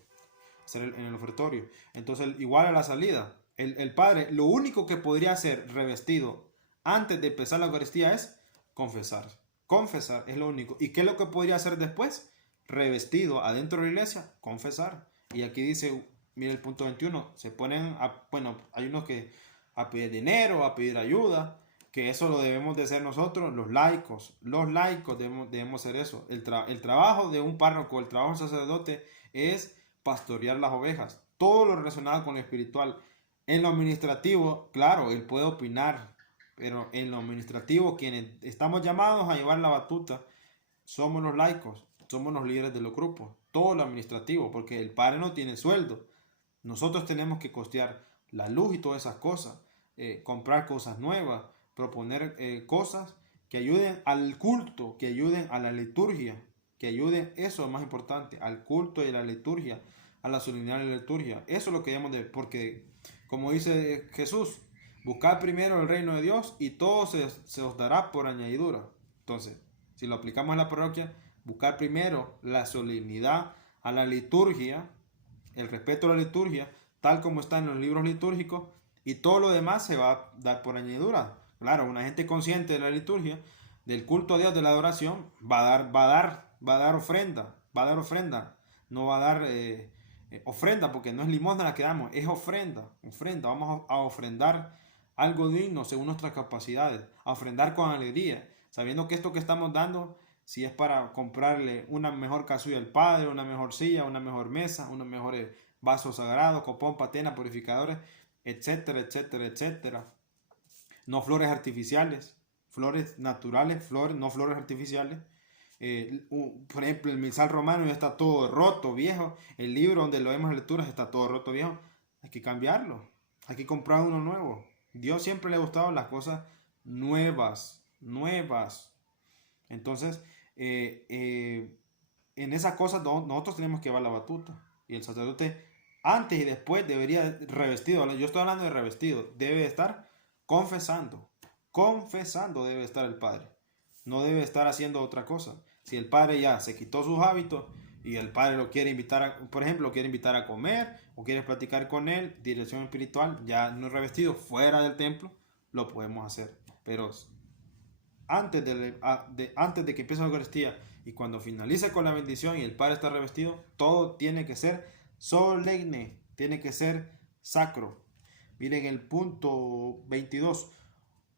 Entonces, igual a la salida, el padre, lo único que podría hacer revestido antes de empezar la Eucaristía es confesar. Confesar es lo único. ¿Y qué es lo que podría hacer después? Revestido adentro de la iglesia, confesar. Y aquí dice, mira el punto 21, se ponen, hay unos que a pedir dinero, a pedir ayuda, que eso lo debemos de hacer nosotros, los laicos debemos hacer eso. El trabajo de un párroco, el trabajo del sacerdote es pastorear las ovejas, todo lo relacionado con lo espiritual. En lo administrativo, claro, él puede opinar, pero en lo administrativo, quienes estamos llamados a llevar la batuta, somos los laicos, somos los líderes de los grupos, todo lo administrativo, porque el padre no tiene sueldo. Nosotros tenemos que costear la luz y todas esas cosas, comprar cosas nuevas, proponer cosas que ayuden al culto, que ayuden a la liturgia, que ayuden, eso es más importante, al culto y a la liturgia, a la solemnidad de la liturgia. Eso es lo que debemos de, porque como dice Jesús, buscad primero el reino de Dios y todo se os dará por añadidura. Entonces, si lo aplicamos en la parroquia, buscar primero la solemnidad a la liturgia, el respeto a la liturgia, tal como está en los libros litúrgicos, y todo lo demás se va a dar por añadidura. Claro, una gente consciente de la liturgia, del culto a Dios, de la adoración, va a dar ofrenda, no va a dar ofrenda, porque no es limosna la que damos, es ofrenda, vamos a ofrendar algo digno según nuestras capacidades, a ofrendar con alegría, sabiendo que esto que estamos dando, si es para comprarle una mejor casulla al Padre, una mejor silla, una mejor mesa, unos mejores vasos sagrados, copón, patena, purificadores, etcétera, etcétera, etcétera. No flores artificiales, flores naturales, no flores artificiales. Por ejemplo, el misal romano ya está todo roto, viejo. El libro donde lo vemos en lecturas está todo roto, viejo. Hay que cambiarlo, hay que comprar uno nuevo. Dios siempre le ha gustado las cosas nuevas. Entonces, en esas cosas nosotros tenemos que llevar la batuta. Y el sacerdote, antes y después, debería revestido. Yo estoy hablando de revestido. Debe estar confesando debe estar el padre. No debe estar haciendo otra cosa. Si el padre ya se quitó sus hábitos y el padre lo quiere invitar, por ejemplo, lo quiere invitar a comer o quiere platicar con él, dirección espiritual, ya no revestido, fuera del templo, lo podemos hacer. Pero antes de que empiece la Eucaristía y cuando finalice con la bendición y el padre está revestido, todo tiene que ser solemne, tiene que ser sacro. Miren el punto 22.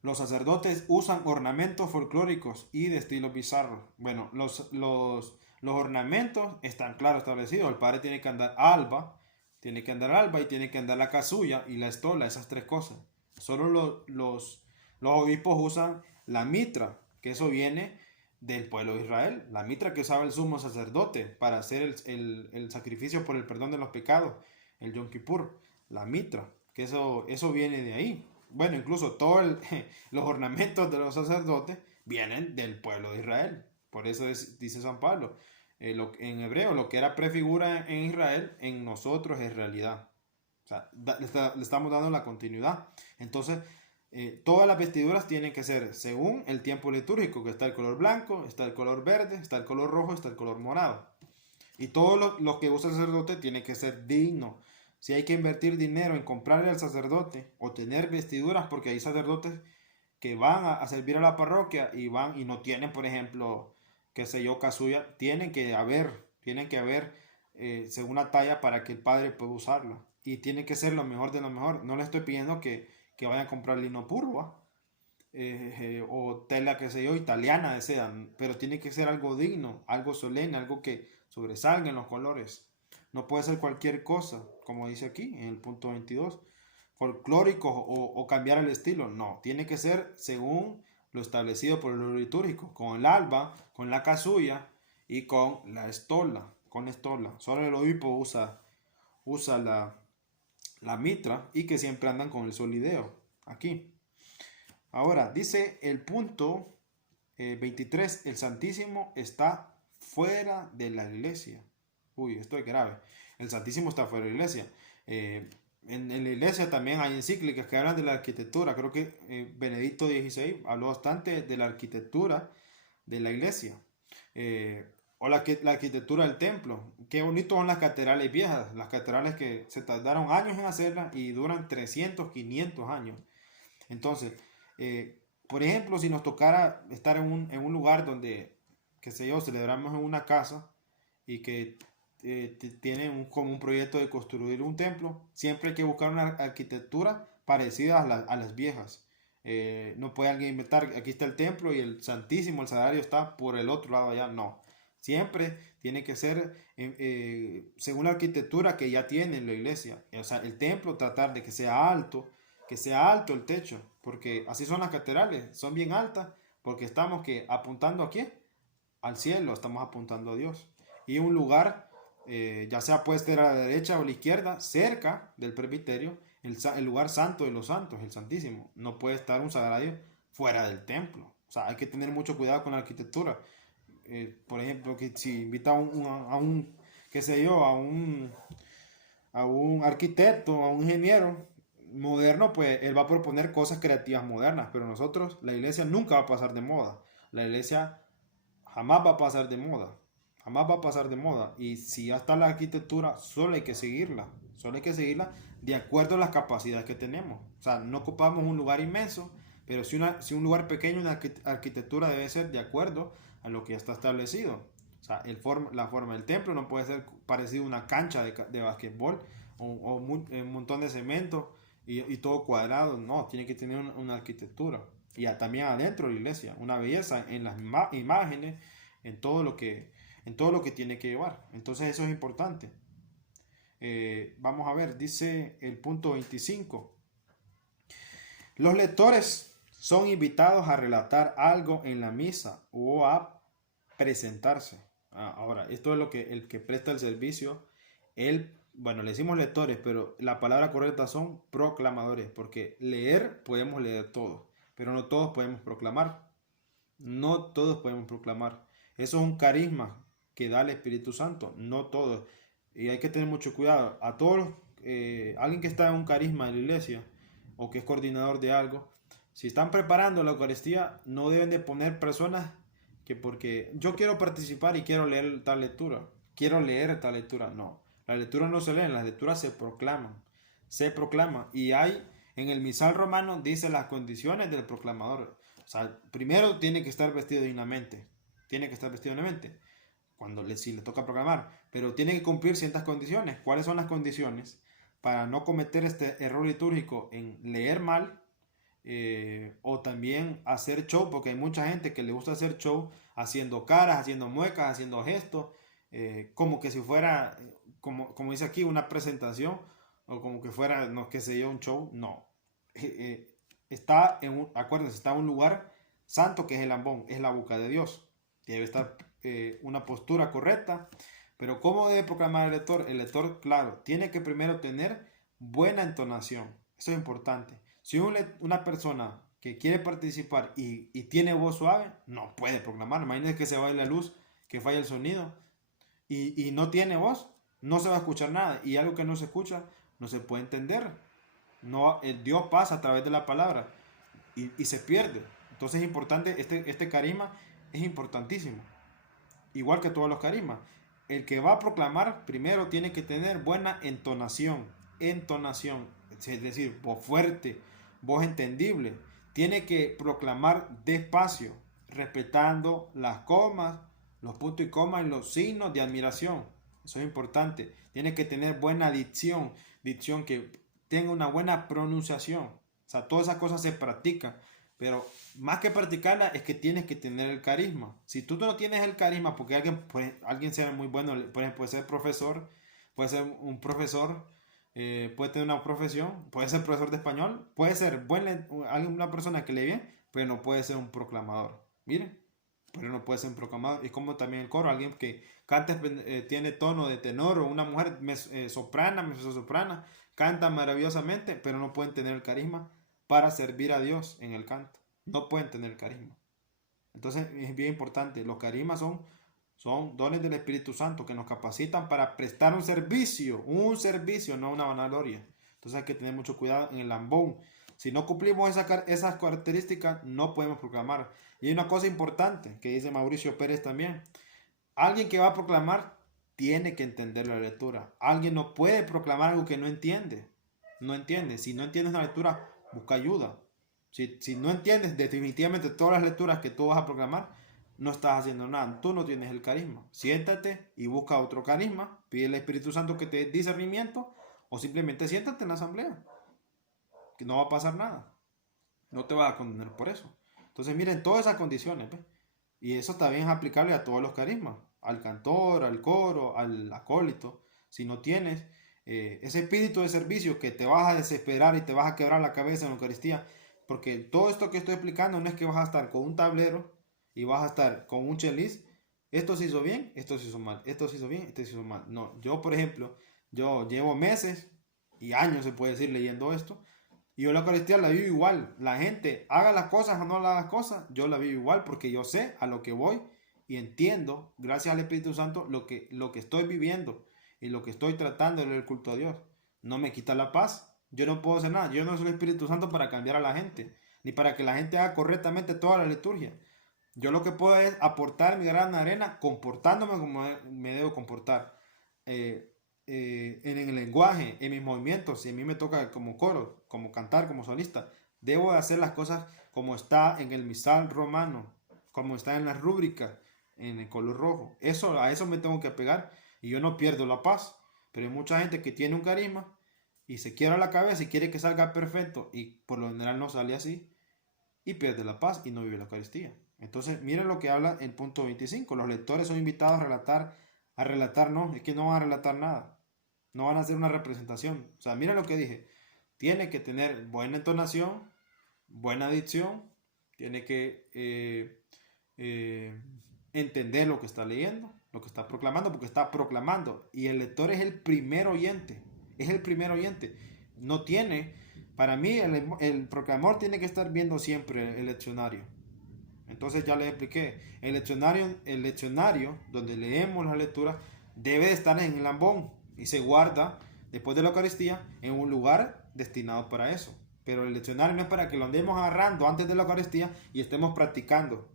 Los sacerdotes usan ornamentos folclóricos y de estilo bizarro. Bueno, los ornamentos están claro establecidos. El padre tiene que andar alba y tiene que andar la casulla y la estola, esas tres cosas. Solo los obispos usan la mitra, que eso viene del pueblo de Israel. La mitra que usaba el sumo sacerdote para hacer el sacrificio por el perdón de los pecados, el Yom Kippur. La mitra, que eso viene de ahí. Bueno, incluso todos los ornamentos de los sacerdotes vienen del pueblo de Israel. Por eso dice San Pablo, en hebreo, lo que era prefigura en Israel, en nosotros es realidad. sea, le estamos dando la continuidad. Entonces, todas las vestiduras tienen que ser según el tiempo litúrgico, que está el color blanco, está el color verde, está el color rojo, está el color morado. Y todo lo que usa el sacerdote tiene que ser digno. Si hay que invertir dinero en comprarle al sacerdote o tener vestiduras, porque hay sacerdotes que van a servir a la parroquia y van y no tienen, por ejemplo, qué sé yo, casulla, tienen que haber según la talla para que el padre pueda usarla. Y tiene que ser lo mejor de lo mejor. No le estoy pidiendo que vayan a comprar lino puro, ¿va? O tela, qué sé yo, italiana de seda, pero tiene que ser algo digno, algo solemne, algo que sobresalga en los colores. No puede ser cualquier cosa, como dice aquí en el punto 22, folclórico o cambiar el estilo. No, tiene que ser según lo establecido por el litúrgico, con el alba, con la casulla y con la estola. Con estola. Solo el obispo usa la mitra y que siempre andan con el solideo. Aquí. Ahora, dice el punto 23, el Santísimo está fuera de la iglesia. Uy, esto es grave. El Santísimo está fuera de la iglesia. En la iglesia también hay encíclicas que hablan de la arquitectura. Creo que Benedicto XVI habló bastante de la arquitectura de la iglesia. O la arquitectura del templo. Qué bonitos son las catedrales viejas. Las catedrales que se tardaron años en hacerlas y duran 300, 500 años. Entonces, por ejemplo, si nos tocara estar en un lugar donde, qué sé yo, celebramos en una casa y que tiene como un proyecto de construir un templo, siempre hay que buscar una arquitectura parecida a las viejas. No puede alguien inventar, aquí está el templo y el Santísimo, el Sagrario está por el otro lado allá, no. Siempre tiene que ser según la arquitectura que ya tiene la iglesia. O sea, el templo tratar de que sea alto el techo, porque así son las catedrales, son bien altas, porque estamos apuntando aquí al cielo, estamos apuntando a Dios. Y un lugar, ya sea puede estar a la derecha o a la izquierda, cerca del presbiterio, el lugar santo de los santos, el Santísimo. No puede estar un sagrario fuera del templo. O sea, hay que tener mucho cuidado con la arquitectura. Por ejemplo, que si invita a un qué sé yo, a un arquitecto, a un ingeniero moderno, pues él va a proponer cosas creativas modernas, pero nosotros, la iglesia nunca va a pasar de moda. La iglesia jamás va a pasar de moda. Jamás va a pasar de moda. Y si ya está la arquitectura, solo hay que seguirla. Solo hay que seguirla de acuerdo a las capacidades que tenemos. O sea, no ocupamos un lugar inmenso, pero si un lugar pequeño, una arquitectura debe ser de acuerdo a lo que ya está establecido. O sea, la forma del templo no puede ser parecido a una cancha de basquetbol o un montón de cemento y todo cuadrado. No, tiene que tener una arquitectura. Y también adentro de la iglesia, una belleza en las imágenes, en todo lo que tiene que llevar. Entonces eso es importante. Vamos a ver, dice el punto 25. Los lectores son invitados a relatar algo en la misa o a presentarse. Ahora, esto es lo que el que presta el servicio, bueno, le decimos lectores, pero la palabra correcta son proclamadores, porque leer podemos leer todo, pero no todos podemos proclamar. No todos podemos proclamar. Eso es un carisma que da el Espíritu Santo, no todos. Y hay que tener mucho cuidado. A todos, alguien que está en un carisma de la iglesia o que es coordinador de algo, si están preparando la Eucaristía, no deben de poner personas que porque yo quiero participar y quiero leer tal lectura, no. Las lecturas no se leen, las lecturas se proclaman. Y hay, en el misal romano dice las condiciones del proclamador. O sea, primero tiene que estar vestido dignamente, si le toca proclamar, pero tiene que cumplir ciertas condiciones. ¿Cuáles son las condiciones? Para no cometer este error litúrgico en leer mal, o también hacer show, porque hay mucha gente que le gusta hacer show haciendo caras, haciendo muecas, haciendo gestos, como que si fuera, como dice aquí, una presentación, o como que fuera, no qué sé yo, un show. No. Acuérdense, está en un lugar santo que es el ambón, es la boca de Dios. Debe estar una postura correcta. Pero ¿cómo debe proclamar el lector? El lector, claro, tiene que primero tener buena entonación. Eso es importante. Si una persona que quiere participar y tiene voz suave, no puede proclamar. Imagínense que se vaya la luz, que falla el sonido y no tiene voz, no se va a escuchar nada. Y algo que no se escucha, no se puede entender. No, el Dios pasa a través de la palabra y se pierde. Entonces es importante, este carisma es importantísimo. Igual que todos los carismas. El que va a proclamar primero tiene que tener buena entonación. Entonación. Es decir, voz fuerte, voz entendible. Tiene que proclamar despacio, respetando las comas, los puntos y comas y los signos de admiración. Eso es importante. Tiene que tener buena dicción. Dicción que tenga una buena pronunciación. O sea, todas esas cosas se practican. Pero más que practicarla es que tienes que tener el carisma. Si tú no tienes el carisma, porque alguien sea muy bueno, por ejemplo, puede ser profesor, puede ser un profesor, puede tener una profesión, puede ser profesor de español, puede ser una persona que lee bien, pero no puede ser un proclamador. Miren, pero no puede ser un proclamador. Es como también el coro, alguien que canta, tiene tono de tenor, o una mujer soprana, mezzosoprana, canta maravillosamente, pero no pueden tener el carisma para servir a Dios en el canto. No pueden tener carisma. Entonces es bien importante. Los carismas son dones del Espíritu Santo que nos capacitan para prestar un servicio, no una vanagloria. Entonces hay que tener mucho cuidado en el lambón. Si no cumplimos esas características, no podemos proclamar. Y hay una cosa importante que dice Mauricio Pérez también. Alguien que va a proclamar tiene que entender la lectura. Alguien no puede proclamar algo que no entiende. No entiende. Si no entiendes la lectura, busca ayuda. Si no entiendes definitivamente todas las lecturas que tú vas a proclamar, no estás haciendo nada. Tú no tienes el carisma. Siéntate y busca otro carisma. Pide al Espíritu Santo que te dé discernimiento, o simplemente siéntate en la asamblea. Que no va a pasar nada. No te vas a condenar por eso. Entonces miren todas esas condiciones. ¿Ves? Y eso también es aplicable a todos los carismas. Al cantor, al coro, al acólito. Si no tienes ese espíritu de servicio que te vas a desesperar y te vas a quebrar la cabeza en la Eucaristía, porque todo esto que estoy explicando no es que vas a estar con un tablero y vas a estar con un checklist. Esto se hizo bien, esto se hizo mal, esto se hizo bien, esto se hizo mal. No, yo por ejemplo, yo llevo meses y años se puede decir leyendo esto, y yo la Eucaristía la vivo igual. La gente haga las cosas o no haga las cosas, yo la vivo igual porque yo sé a lo que voy y entiendo, gracias al Espíritu Santo, lo que estoy viviendo y lo que estoy tratando en el culto a Dios. No me quita la paz. Yo no puedo hacer nada. Yo no soy el Espíritu Santo para cambiar a la gente, ni para que la gente haga correctamente toda la liturgia. Yo lo que puedo es aportar mi gran arena comportándome como me debo comportar. En el lenguaje, en mis movimientos, si a mí me toca como coro, como cantar, como solista, debo hacer las cosas como está en el misal romano, como está en la rúbrica, en el color rojo. A eso me tengo que apegar y yo no pierdo la paz. Pero hay mucha gente que tiene un carisma y se quiebra la cabeza y quiere que salga perfecto y por lo general no sale así y pierde la paz y no vive la Eucaristía. Entonces miren lo que habla el punto 25. Los lectores son invitados a relatar no, es que no van a relatar nada, no van a hacer una representación. O sea, miren lo que dije, tiene que tener buena entonación, buena dicción, tiene que entender lo que está leyendo, lo que está proclamando, porque está proclamando y el lector es el primer oyente. Es el primer oyente. No tiene, para mí, el proclamador tiene que estar viendo siempre el leccionario. Entonces ya les expliqué. El leccionario donde leemos las lecturas debe de estar en el lambón y se guarda después de la Eucaristía en un lugar destinado para eso. Pero el leccionario no es para que lo andemos agarrando antes de la Eucaristía y estemos practicando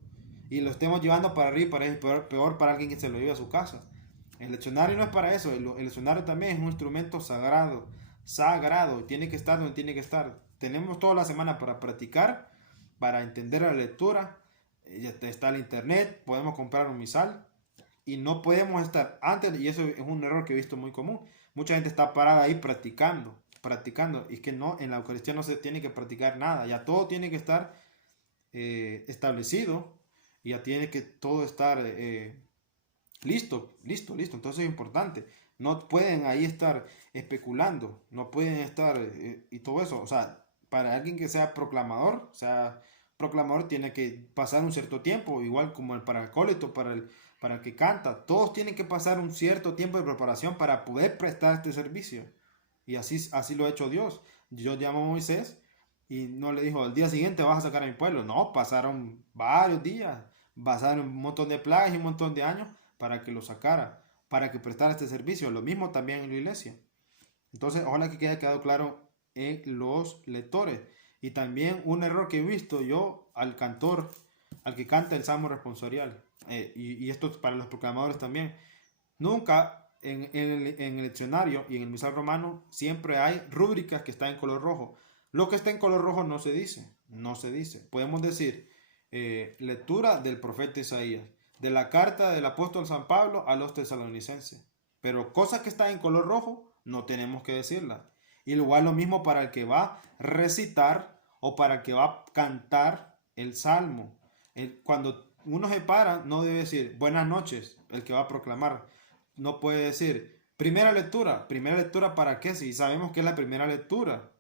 y lo estemos llevando para arriba y para abajo, peor para alguien que se lo lleve a su casa. El leccionario no es para eso. El leccionario también es un instrumento sagrado, tiene que estar donde tiene que estar. Tenemos toda la semana para practicar, para entender la lectura. Ya está el internet, podemos comprar un misal y no podemos estar antes, y eso es un error que he visto muy común. Mucha gente está parada ahí practicando, y es que no, en la Eucaristía no se tiene que practicar nada, ya todo tiene que estar establecido, y ya tiene que todo estar listo. Entonces es importante. No pueden ahí estar especulando, no pueden estar y todo eso. O sea, para alguien que sea proclamador, tiene que pasar un cierto tiempo, igual como el paracólito, para el que canta. Todos tienen que pasar un cierto tiempo de preparación para poder prestar este servicio. Y así lo ha hecho Dios. Dios llamó a Moisés y no le dijo, al día siguiente vas a sacar a mi pueblo. No, pasaron varios días, pasaron un montón de plagas y un montón de años para que lo sacara, para que prestara este servicio. Lo mismo también en la iglesia. Entonces, ojalá que quede quedado claro en los lectores. Y también un error que he visto yo al cantor, al que canta el salmo responsorial, y esto para los proclamadores también. Nunca en el diccionario y en el misal romano siempre hay rúbricas que están en color rojo. Lo que está en color rojo no se dice, no se dice. Podemos decir lectura del profeta Isaías, de la carta del apóstol San Pablo a los tesalonicenses. Pero cosas que están en color rojo no tenemos que decirlas. Y igual lo mismo para el que va a recitar o para el que va a cantar el salmo. Cuando uno se para, no debe decir buenas noches, el que va a proclamar. No puede decir primera lectura. ¿Primera lectura para qué? Si sabemos que es la primera lectura.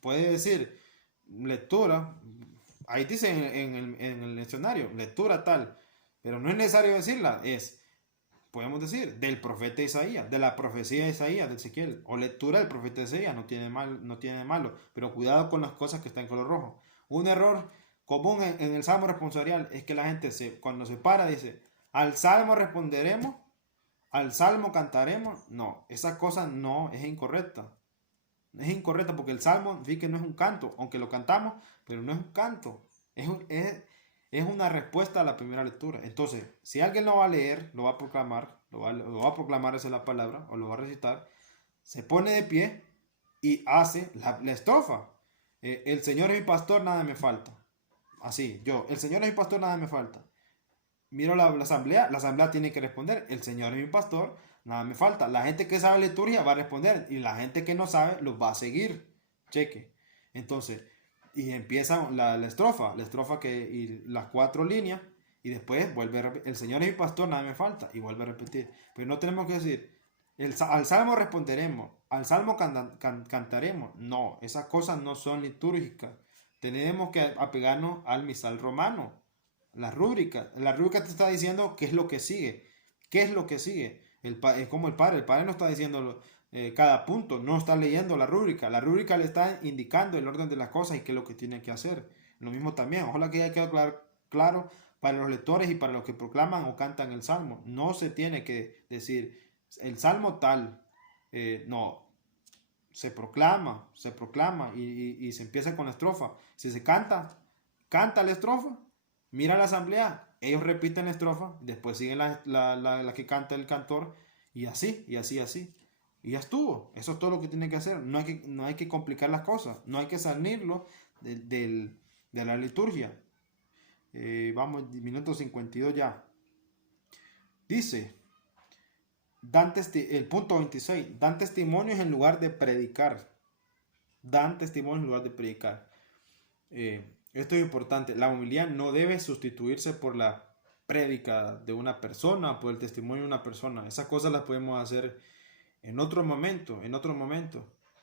Puede decir lectura. Ahí dice en el diccionario, lectura tal. Pero no es necesario decirla. Podemos decir, del profeta Isaías, de la profecía de Isaías, de Ezequiel, o lectura del profeta Isaías, no tiene de malo, pero cuidado con las cosas que están en color rojo. Un error común en el salmo responsorial es que la gente cuando se para dice, al salmo responderemos, al salmo cantaremos. No, esa cosa no es incorrecta. Es incorrecta porque el salmo sí que no es un canto, aunque lo cantamos, pero no es un canto. Es una respuesta a la primera lectura. Entonces, si alguien lo va a leer, lo va a proclamar, lo va a proclamar, esa es la palabra, o lo va a recitar, se pone de pie y hace la estrofa. El Señor es mi pastor, nada me falta. Así, el Señor es mi pastor, nada me falta. Miro la asamblea tiene que responder, el Señor es mi pastor, nada me falta. La gente que sabe liturgia va a responder y la gente que no sabe los va a seguir. Cheque. Entonces, y empieza la estrofa y las 4 líneas y después vuelve a repetir, el Señor es mi pastor, nada me falta y vuelve a repetir. Pero no tenemos que decir, al salmo responderemos, al salmo cantaremos. No, esas cosas no son litúrgicas. Tenemos que apegarnos al misal romano. La rúbrica te está diciendo qué es lo que sigue. ¿Qué es lo que sigue? Es como el padre no está diciendo cada punto, no está leyendo la rúbrica. La rúbrica le está indicando el orden de las cosas y qué es lo que tiene que hacer. Lo mismo también, ojalá que haya quedado claro para los lectores y para los que proclaman o cantan el salmo. No se tiene que decir el salmo tal, no, se proclama y se empieza con la estrofa. Si se canta la estrofa, mira la asamblea, ellos repiten la estrofa, después siguen la que canta el cantor, y así. Y ya estuvo. Eso es todo lo que tiene que hacer. No hay que complicar las cosas, no hay que salirlo de la liturgia. Vamos, minuto 52 ya. Dice, el punto 26, dan testimonios en lugar de predicar. Dan testimonios en lugar de predicar. Esto es importante. La homilía no debe sustituirse por la prédica de una persona, por el testimonio de una persona. Esas cosas las podemos hacer en otro momento.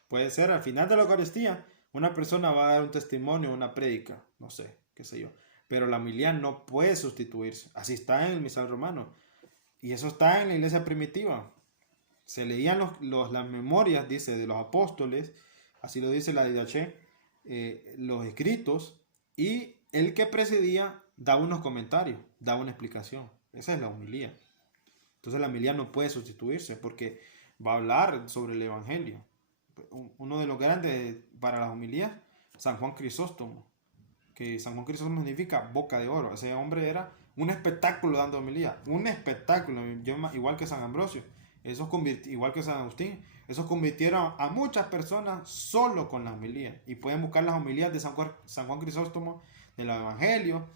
Puede ser al final de la Eucaristía, una persona va a dar un testimonio, una prédica, no sé, qué sé yo. Pero la homilía no puede sustituirse. Así está en el misal romano. Y eso está en la iglesia primitiva. Se leían las memorias, dice, de los apóstoles, así lo dice la Didaché, los escritos, y el que precedía da unos comentarios, da una explicación. Esa es la homilía. Entonces la homilía no puede sustituirse porque va a hablar sobre el Evangelio. Uno de los grandes para las homilías, San Juan Crisóstomo, que San Juan Crisóstomo significa boca de oro. Ese hombre era un espectáculo dando homilía, un espectáculo, igual que San Ambrosio, igual que San Agustín. Esos convirtieron a muchas personas solo con la homilía. Y pueden buscar las homilías de San Juan Crisóstomo, del Evangelio,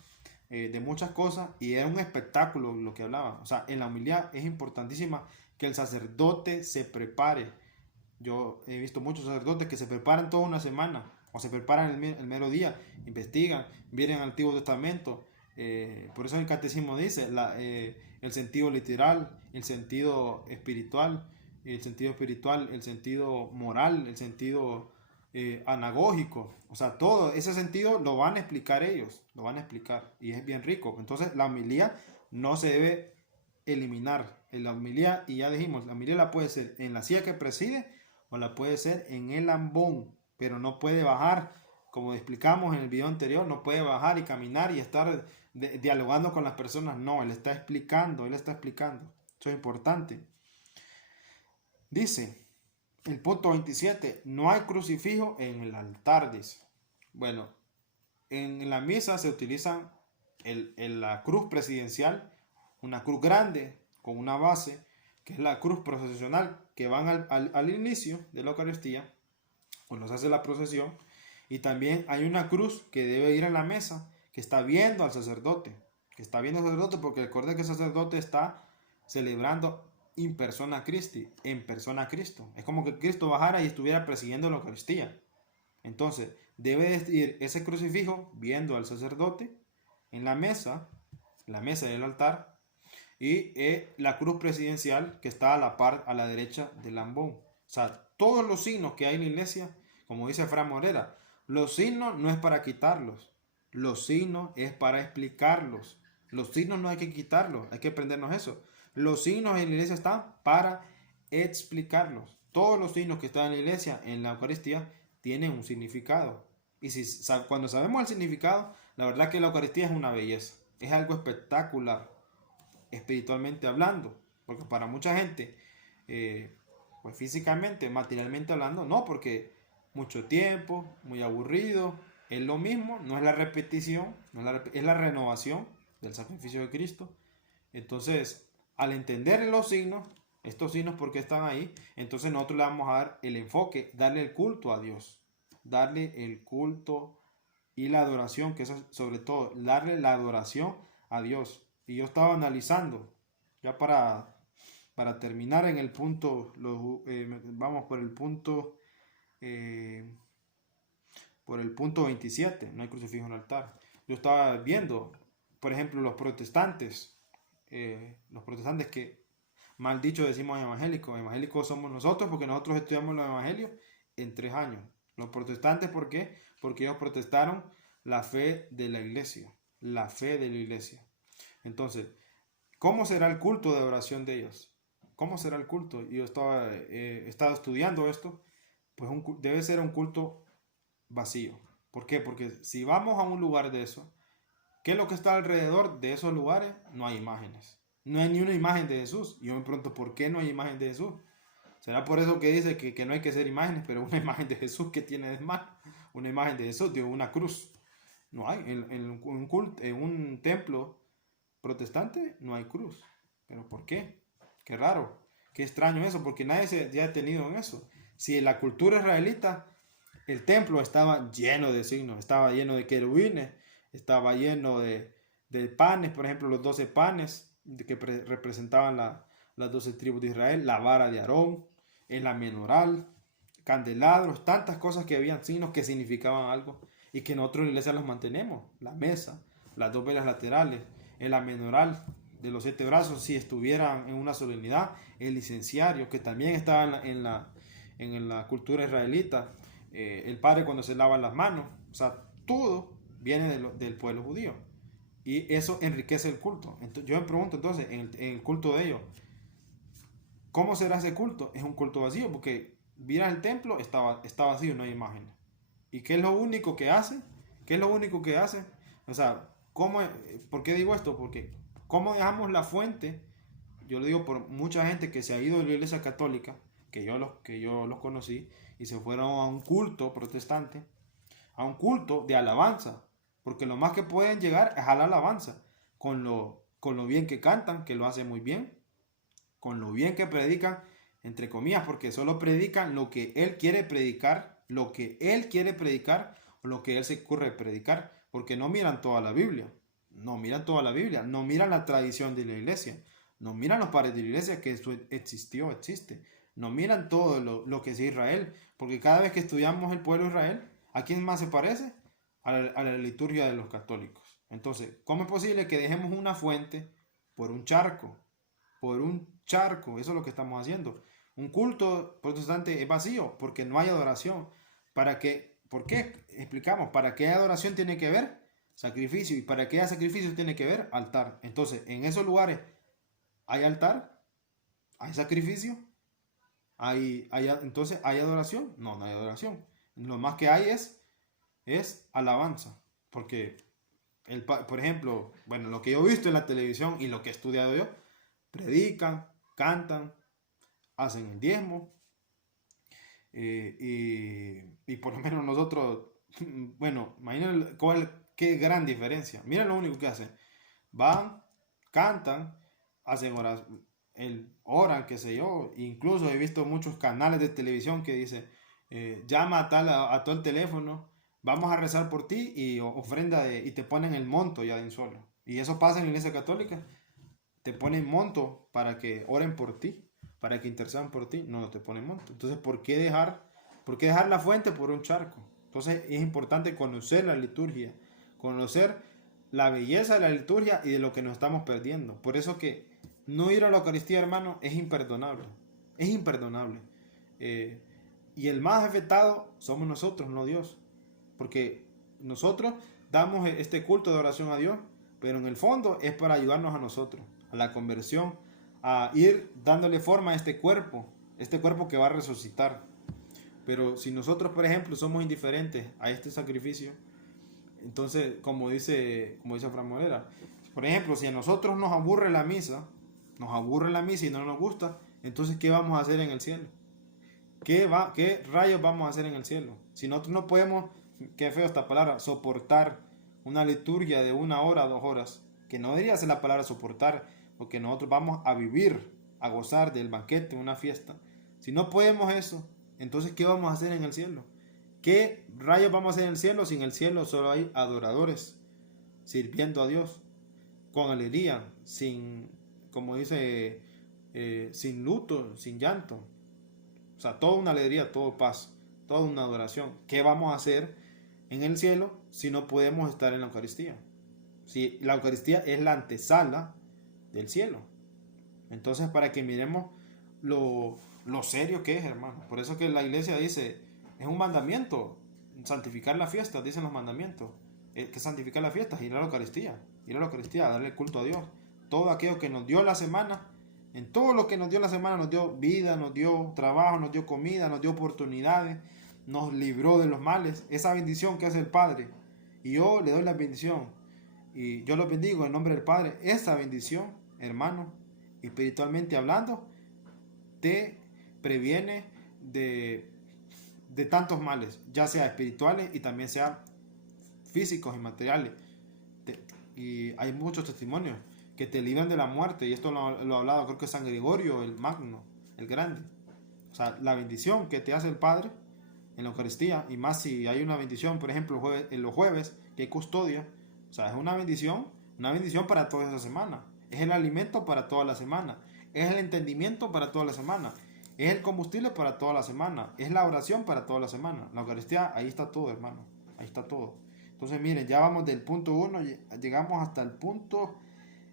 de muchas cosas. Y era un espectáculo lo que hablaban. O sea, en la homilía es importantísima que el sacerdote se prepare. Yo he visto muchos sacerdotes que se preparan toda una semana. O se preparan el mero día. Investigan, vienen al Antiguo Testamento. Por eso el catecismo dice el sentido literal, el sentido espiritual, el sentido moral, el sentido anagógico. O sea, todo ese sentido lo van a explicar ellos, lo van a explicar y es bien rico. Entonces la homilía no se debe eliminar. En la homilía, y ya dijimos, la homilía la puede ser en la silla que preside o la puede ser en el ambón, pero no puede bajar, como explicamos en el video anterior, no puede bajar y caminar y estar dialogando con las personas. No, él está explicando. Eso es importante. Dice, El punto 27, no hay crucifijo en el altar, dice. Bueno, en la misa se utiliza la cruz presidencial, una cruz grande con una base, que es la cruz procesional, que van al inicio de la Eucaristía, cuando se hace la procesión. Y también hay una cruz que debe ir a la mesa, que está viendo al sacerdote, porque recuerda que el sacerdote está celebrando in persona Christi, en persona Cristo. Es como que Cristo bajara y estuviera presidiendo la Eucaristía. Entonces, debe ir ese crucifijo viendo al sacerdote en la mesa del altar, y la cruz presidencial que está a la par, a la derecha del ambón. O sea, todos los signos que hay en la iglesia, como dice Fran Morera, los signos no es para quitarlos, los signos es para explicarlos. Los signos no hay que quitarlos, hay que aprendernos eso. Los signos en la iglesia están para explicarlos. Todos los signos que están en la iglesia, en la Eucaristía, tienen un significado. Y cuando sabemos el significado, la verdad que la Eucaristía es una belleza, es algo espectacular, espiritualmente hablando, porque para mucha gente, pues físicamente, materialmente hablando, no, porque mucho tiempo, muy aburrido, es lo mismo, no es la repetición, es la renovación del sacrificio de Cristo. Entonces, al entender los signos, estos signos porque están ahí, entonces nosotros le vamos a dar el enfoque, darle el culto a Dios, darle el culto y la adoración, que es sobre todo, darle la adoración a Dios. Y yo estaba analizando, ya para terminar en el punto, vamos por el punto 27, no hay crucifijo en el altar. Yo estaba viendo, por ejemplo, los protestantes que, mal dicho, decimos evangélicos somos nosotros, porque nosotros estudiamos los evangelios en 3 años. Los protestantes, ¿por qué? Porque ellos protestaron la fe de la iglesia, Entonces, ¿cómo será el culto de oración de ellos? ¿Cómo será el culto? Yo estaba estudiando esto, pues debe ser un culto vacío. ¿Por qué? Porque si vamos a un lugar de eso, ¿qué es lo que está alrededor de esos lugares? No hay imágenes. No hay ni una imagen de Jesús. Y yo me pregunto, ¿por qué no hay imagen de Jesús? ¿Será por eso que dice que no hay que hacer imágenes? Pero una imagen de Jesús, ¿qué tiene de mal? Una imagen de Jesús, de una cruz. No hay. En un templo protestante no hay cruz. ¿Pero por qué? Qué raro. Qué extraño eso, porque nadie se ha detenido en eso. Si en la cultura israelita el templo estaba lleno de signos, estaba lleno de querubines, estaba lleno de panes, por ejemplo, los 12 panes que representaban las 12 tribus de Israel, la vara de Aarón, el amenorál, candelabros, tantas cosas que habían signos que significaban algo y que nosotros en la iglesia los mantenemos. La mesa, las 2 velas laterales, el amenorál de los 7 brazos, si estuvieran en una solemnidad, el licenciario, que también estaba en la cultura israelita, el padre cuando se lava las manos, o sea, todo viene del pueblo judío. Y eso enriquece el culto. Entonces, yo me pregunto entonces, en el culto de ellos, ¿cómo será ese culto? Es un culto vacío, porque miras el templo, está vacío, no hay imágenes. ¿Y qué es lo único que hace? ¿Qué es lo único que hace? O sea, ¿por qué digo esto? Porque ¿cómo dejamos la fuente? Yo lo digo por mucha gente que se ha ido de la iglesia católica, que yo los conocí, y se fueron a un culto protestante, a un culto de alabanza, porque lo más que pueden llegar es a la alabanza, con lo bien que cantan, que lo hacen muy bien, con lo bien que predican, entre comillas, porque solo predican lo que él quiere predicar, o lo que él se ocurre predicar, porque no miran toda la Biblia, no miran la tradición de la iglesia, no miran los padres de la iglesia, que eso existe, no miran todo lo que es Israel, porque cada vez que estudiamos el pueblo de Israel, ¿a quién más se parece? A la liturgia de los católicos. Entonces, ¿cómo es posible que dejemos una fuente por un charco? Eso es lo que estamos haciendo. Un culto protestante es vacío porque no hay adoración. ¿Por qué? Explicamos, ¿para qué adoración tiene que ver? Sacrificio. ¿Y para qué sacrificio tiene que ver? Altar. Entonces, en esos lugares, ¿hay altar? ¿Hay sacrificio? Entonces, ¿hay adoración? No hay adoración. Lo más que hay es alabanza. Porque, por ejemplo, bueno, lo que yo he visto en la televisión y lo que he estudiado yo, predican, cantan, hacen el diezmo, y por lo menos nosotros, bueno, imaginen qué gran diferencia. Miren lo único que hacen. Van, cantan, hacen horas, oran, qué sé yo. Incluso he visto muchos canales de televisión que dicen, llama a todo el teléfono, vamos a rezar por ti y ofrenda y te ponen el monto ya de un solo. Y eso pasa en la iglesia católica. Te ponen monto para que oren por ti, para que intercedan por ti. No, no te ponen monto. Entonces, por qué dejar la fuente por un charco? Entonces, es importante conocer la liturgia, conocer la belleza de la liturgia y de lo que nos estamos perdiendo. Por eso que no ir a la Eucaristía, hermano, es imperdonable. Es imperdonable. Y el más afectado somos nosotros, no Dios. Porque nosotros damos este culto de oración a Dios, pero en el fondo es para ayudarnos a nosotros, a la conversión, a ir dándole forma a este cuerpo que va a resucitar. Pero si nosotros, por ejemplo, somos indiferentes a este sacrificio, entonces, como dice Fran Morera, por ejemplo, si a nosotros nos aburre la misa y no nos gusta, entonces, ¿qué vamos a hacer en el cielo? ¿Qué rayos vamos a hacer en el cielo? Si nosotros no podemos, qué feo esta palabra, soportar una liturgia de 1 hora, 2 horas, que no debería ser la palabra soportar, porque nosotros vamos a vivir, a gozar del banquete, una fiesta. Si no podemos eso, entonces ¿qué vamos a hacer en el cielo? ¿Qué rayos vamos a hacer en el cielo? Si en el cielo solo hay adoradores sirviendo a Dios con alegría, sin, como dice, sin luto, sin llanto. O sea, toda una alegría, todo paz, toda una adoración. ¿Qué vamos a hacer en el cielo si no podemos estar en la Eucaristía? Si la Eucaristía es la antesala del cielo. Entonces, para que miremos lo serio que es, hermano. Por eso que la iglesia dice, es un mandamiento, santificar la fiesta, dicen los mandamientos. Que santificar la fiesta es ir a la Eucaristía, darle culto a Dios. Todo aquello que nos dio la semana, en todo lo que nos dio la semana, nos dio vida, nos dio trabajo, nos dio comida, nos dio oportunidades, nos libró de los males. Esa bendición que hace el Padre. Y yo le doy la bendición. Y yo lo bendigo en nombre del Padre. Esa bendición, hermano, espiritualmente hablando, te previene de tantos males, ya sea espirituales y también sea físicos y materiales. Y hay muchos testimonios que te libran de la muerte, y esto lo ha hablado, creo que San Gregorio el Magno, el Grande. O sea, la bendición que te hace el Padre en la Eucaristía, y más si hay una bendición, por ejemplo, en los jueves, que hay custodia. O sea, es una bendición para toda esa semana. Es el alimento para toda la semana. Es el entendimiento para toda la semana. Es el combustible para toda la semana. Es la oración para toda la semana. La Eucaristía, ahí está todo, hermano. Ahí está todo. Entonces, miren, ya vamos del punto 1, llegamos hasta el punto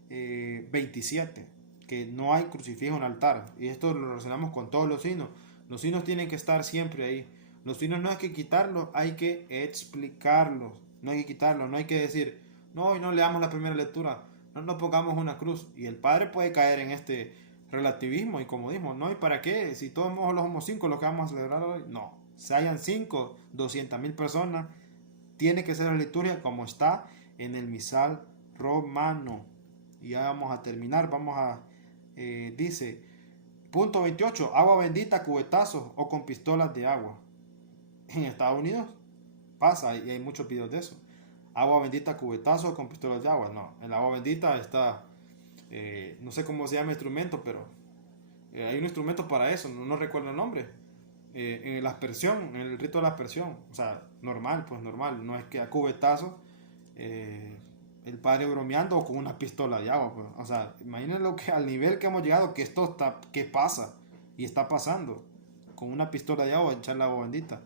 27, que no hay crucifijo en altar. Y esto lo relacionamos con todos los signos. Los signos tienen que estar siempre ahí. Los signos no hay que quitarlos, hay que explicarlos. No hay que quitarlos, no hay que decir, no, hoy no leamos la primera lectura, no nos pongamos una cruz. Y el Padre puede caer en este relativismo y comodismo, ¿no? ¿Y para qué? Si todos los somos 5 los que vamos a celebrar hoy, no. Si hayan 5, 200,000 personas, tiene que ser la liturgia como está en el misal romano. Y ya vamos a terminar, dice, punto 28, agua bendita, cubetazos o con pistolas de agua. En Estados Unidos pasa y hay muchos videos de eso. Agua bendita, cubetazos o con pistolas de agua. No, el agua bendita está, no sé cómo se llama el instrumento, pero hay un instrumento para eso, no recuerdo el nombre. En la aspersión, en el rito de la aspersión, o sea, normal, pues normal, no es que a cubetazo el Padre bromeando o con una pistola de agua, pues. O sea, imaginen lo que al nivel que hemos llegado, que esto está, que pasa y está pasando, con una pistola de agua echar la agua bendita.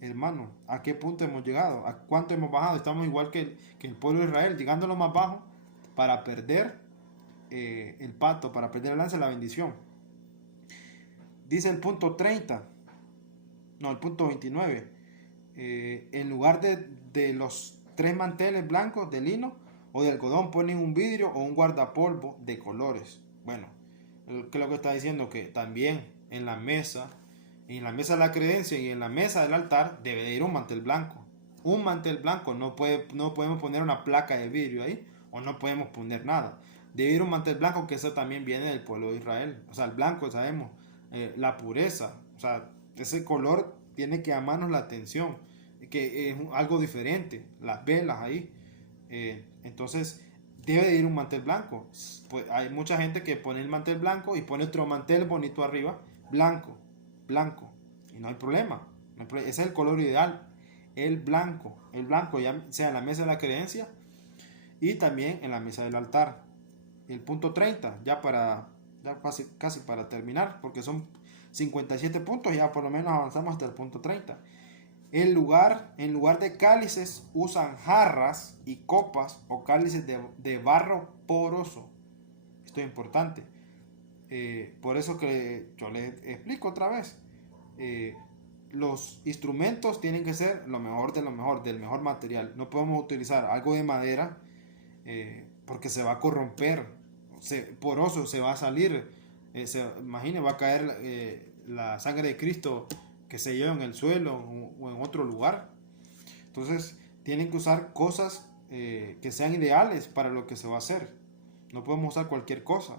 Hermano, ¿a qué punto hemos llegado? ¿A cuánto hemos bajado? Estamos igual que el pueblo de Israel, llegando a lo más bajo para perder el pacto, para perder el lance, la bendición. Dice el punto 30, no, el punto 29, en lugar de los 3 manteles blancos de lino o de algodón, ponen un vidrio o un guardapolvo de colores. Bueno, ¿qué es lo que está diciendo? Que también en la mesa de la creencia y en la mesa del altar debe de ir un mantel blanco. Un mantel blanco, no podemos poner una placa de vidrio ahí, o no podemos poner nada. Debe ir un mantel blanco, que eso también viene del pueblo de Israel. O sea, el blanco, sabemos, la pureza. O sea, Ese color tiene que llamarnos la atención, que es algo diferente, las velas ahí. Entonces debe de ir un mantel blanco. Pues hay mucha gente que pone el mantel blanco y pone otro mantel bonito arriba, blanco, blanco, y no hay problema. Ese es el color ideal, el blanco ya sea en la mesa de la creencia y también en la mesa del altar. El punto 30, ya casi para terminar, porque son 57 puntos, ya por lo menos avanzamos hasta el punto 30. En lugar de cálices usan jarras y copas o cálices de barro poroso. Esto es importante. Por eso que yo les explico otra vez. Los instrumentos tienen que ser lo mejor de lo mejor, del mejor material. No podemos utilizar algo de madera porque se va a corromper, poroso, se va a salir. Imagine, va a caer la sangre de Cristo que se lleva en el suelo o en otro lugar. Entonces tienen que usar cosas que sean ideales para lo que se va a hacer. No podemos usar cualquier cosa.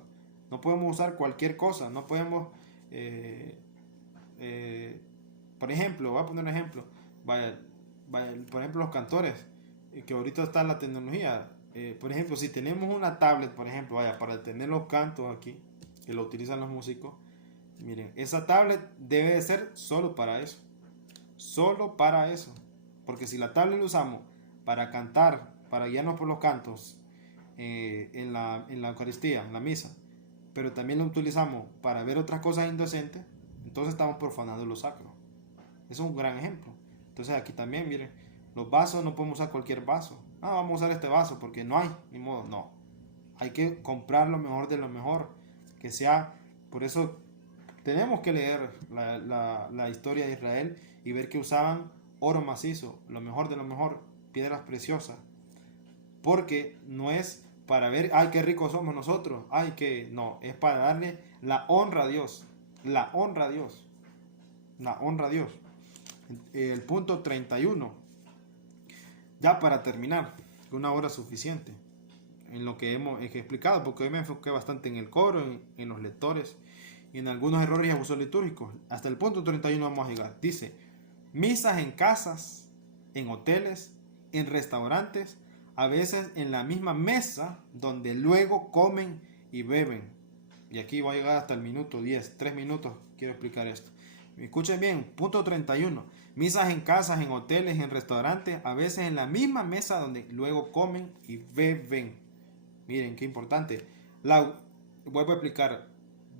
No podemos usar cualquier cosa. No podemos, por ejemplo, voy a poner un ejemplo. Por ejemplo, los cantores, que ahorita está la tecnología. Por ejemplo, si tenemos una tablet, por ejemplo, para tener los cantos aquí, que lo utilizan los músicos, miren, esa tablet debe de ser solo para eso. Solo para eso. Porque si la tablet la usamos para cantar, para guiarnos por los cantos en la Eucaristía, en la misa, pero también la utilizamos para ver otras cosas indecentes, entonces estamos profanando lo sacro. Eso es un gran ejemplo. Entonces aquí también, miren, los vasos no podemos usar cualquier vaso. Vamos a usar este vaso porque no hay, ni modo, no. Hay que comprar lo mejor de lo mejor, que sea, por eso tenemos que leer la historia de Israel y ver que usaban oro macizo, lo mejor de lo mejor, piedras preciosas. Porque no es para ver, ay, qué ricos somos nosotros, ay, que no, es para darle la honra a Dios, la honra a Dios, la honra a Dios. El punto 31, ya para terminar, una hora suficiente en lo que hemos explicado, porque hoy me enfoqué bastante en el coro, en los lectores y en algunos errores y abusos litúrgicos. Hasta el punto 31 vamos a llegar. Dice, misas en casas, en hoteles, en restaurantes, a veces en la misma mesa donde luego comen y beben. Y aquí voy a llegar hasta el minuto 10, 3 minutos quiero explicar esto. Escuchen bien, punto 31. Misas en casas, en hoteles, en restaurantes, a veces en la misma mesa donde luego comen y beben. Miren, qué importante. Vuelvo a explicar.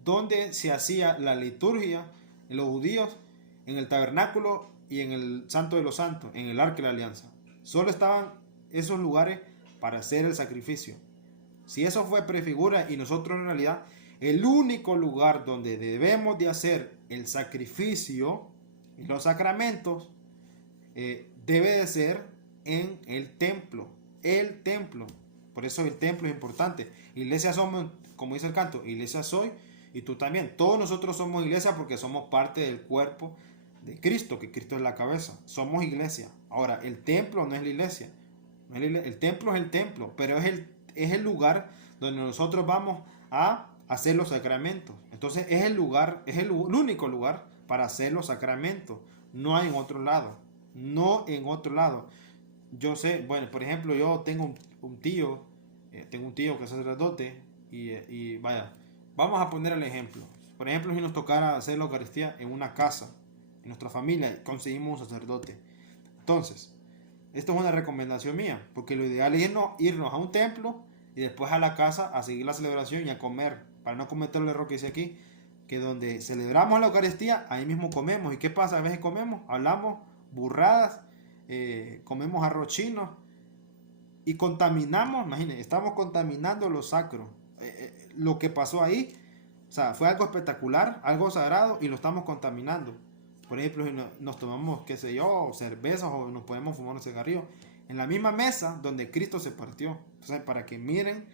¿Dónde se hacía la liturgia en los judíos? En el tabernáculo y en el Santo de los Santos, en el Arca de la Alianza. Solo estaban esos lugares para hacer el sacrificio. Si eso fue prefigura y nosotros en realidad, el único lugar donde debemos de hacer el sacrificio y los sacramentos debe de ser en el templo. El templo. Por eso el templo es importante. Iglesia somos, como dice el canto, iglesia soy y tú también. Todos nosotros somos iglesia porque somos parte del cuerpo de Cristo, que Cristo es la cabeza. Somos iglesia. Ahora, el templo no es la iglesia. El templo es el templo, pero es el lugar donde nosotros vamos a hacer los sacramentos. Entonces es el lugar, es el único lugar para hacer los sacramentos. No hay en otro lado. No en otro lado. Yo sé, bueno, por ejemplo, yo tengo un tío, que es sacerdote y vaya, vamos a poner el ejemplo. Por ejemplo, si nos tocara hacer la Eucaristía en una casa, en nuestra familia, conseguimos un sacerdote. Entonces, esto es una recomendación mía, porque lo ideal es irnos a un templo y después a la casa a seguir la celebración y a comer, para no cometer el error que dice aquí, que donde celebramos la Eucaristía, ahí mismo comemos. ¿Y qué pasa? A veces comemos, hablamos burradas, comemos arroz chino y contaminamos, imagínense, estamos contaminando lo sacro. Lo que pasó ahí, o sea, fue algo espectacular, algo sagrado y lo estamos contaminando. Por ejemplo, si nos tomamos, qué sé yo, cervezas o nos podemos fumar un cigarrillo en la misma mesa donde Cristo se partió. Entonces, para que miren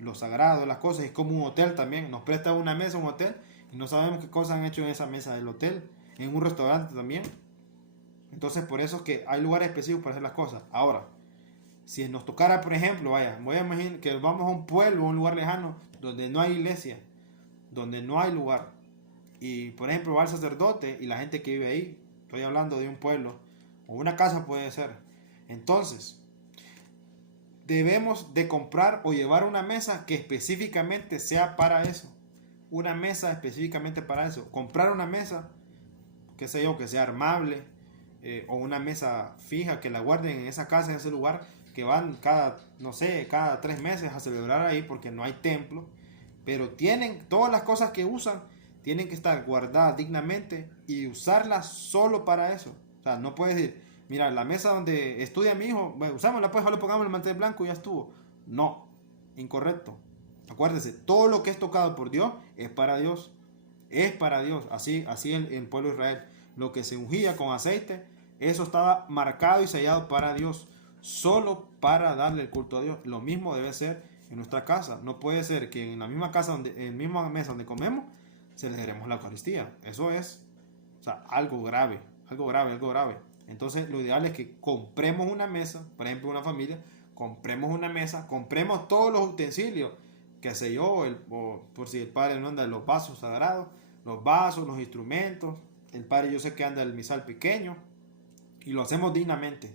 lo sagrado de las cosas, es como un hotel también. Nos presta una mesa, un hotel, y no sabemos qué cosas han hecho en esa mesa del hotel, en un restaurante también. Entonces, por eso es que hay lugares específicos para hacer las cosas. Ahora, si nos tocara, por ejemplo, voy a imaginar que vamos a un pueblo, a un lugar lejano, donde no hay iglesia, donde no hay lugar. y por ejemplo va el sacerdote y la gente que vive ahí, estoy hablando de un pueblo, o una casa puede ser. Entonces, debemos de comprar o llevar una mesa que específicamente sea para eso. Una mesa específicamente para eso. Comprar una mesa, qué sé yo, que sea armable, o una mesa fija, que la guarden en esa casa, en ese lugar, que van cada, no sé, cada 3 meses a celebrar ahí porque no hay templo. Pero tienen, todas las cosas que usan, tienen que estar guardadas dignamente y usarlas solo para eso. O sea, no puedes decir, mira, la mesa donde estudia mi hijo, bueno, usámosla pues, solo pongamos el mantel blanco y ya estuvo. No, incorrecto. Acuérdese, todo lo que es tocado por Dios es para Dios. Es para Dios. Así el pueblo de Israel. Lo que se ungía con aceite, eso estaba marcado y sellado para Dios. Solo para darle el culto a Dios. Lo mismo debe ser en nuestra casa. No puede ser que en la misma casa, en la misma mesa donde comemos, celebremos la Eucaristía. Eso es, o sea, algo grave. Algo grave, algo grave. Entonces lo ideal es que compremos una mesa, por ejemplo una familia, compremos una mesa, compremos todos los utensilios, qué sé yo, por si el padre no anda los vasos sagrados, los vasos, los instrumentos, el padre yo sé que anda el misal pequeño, y lo hacemos dignamente,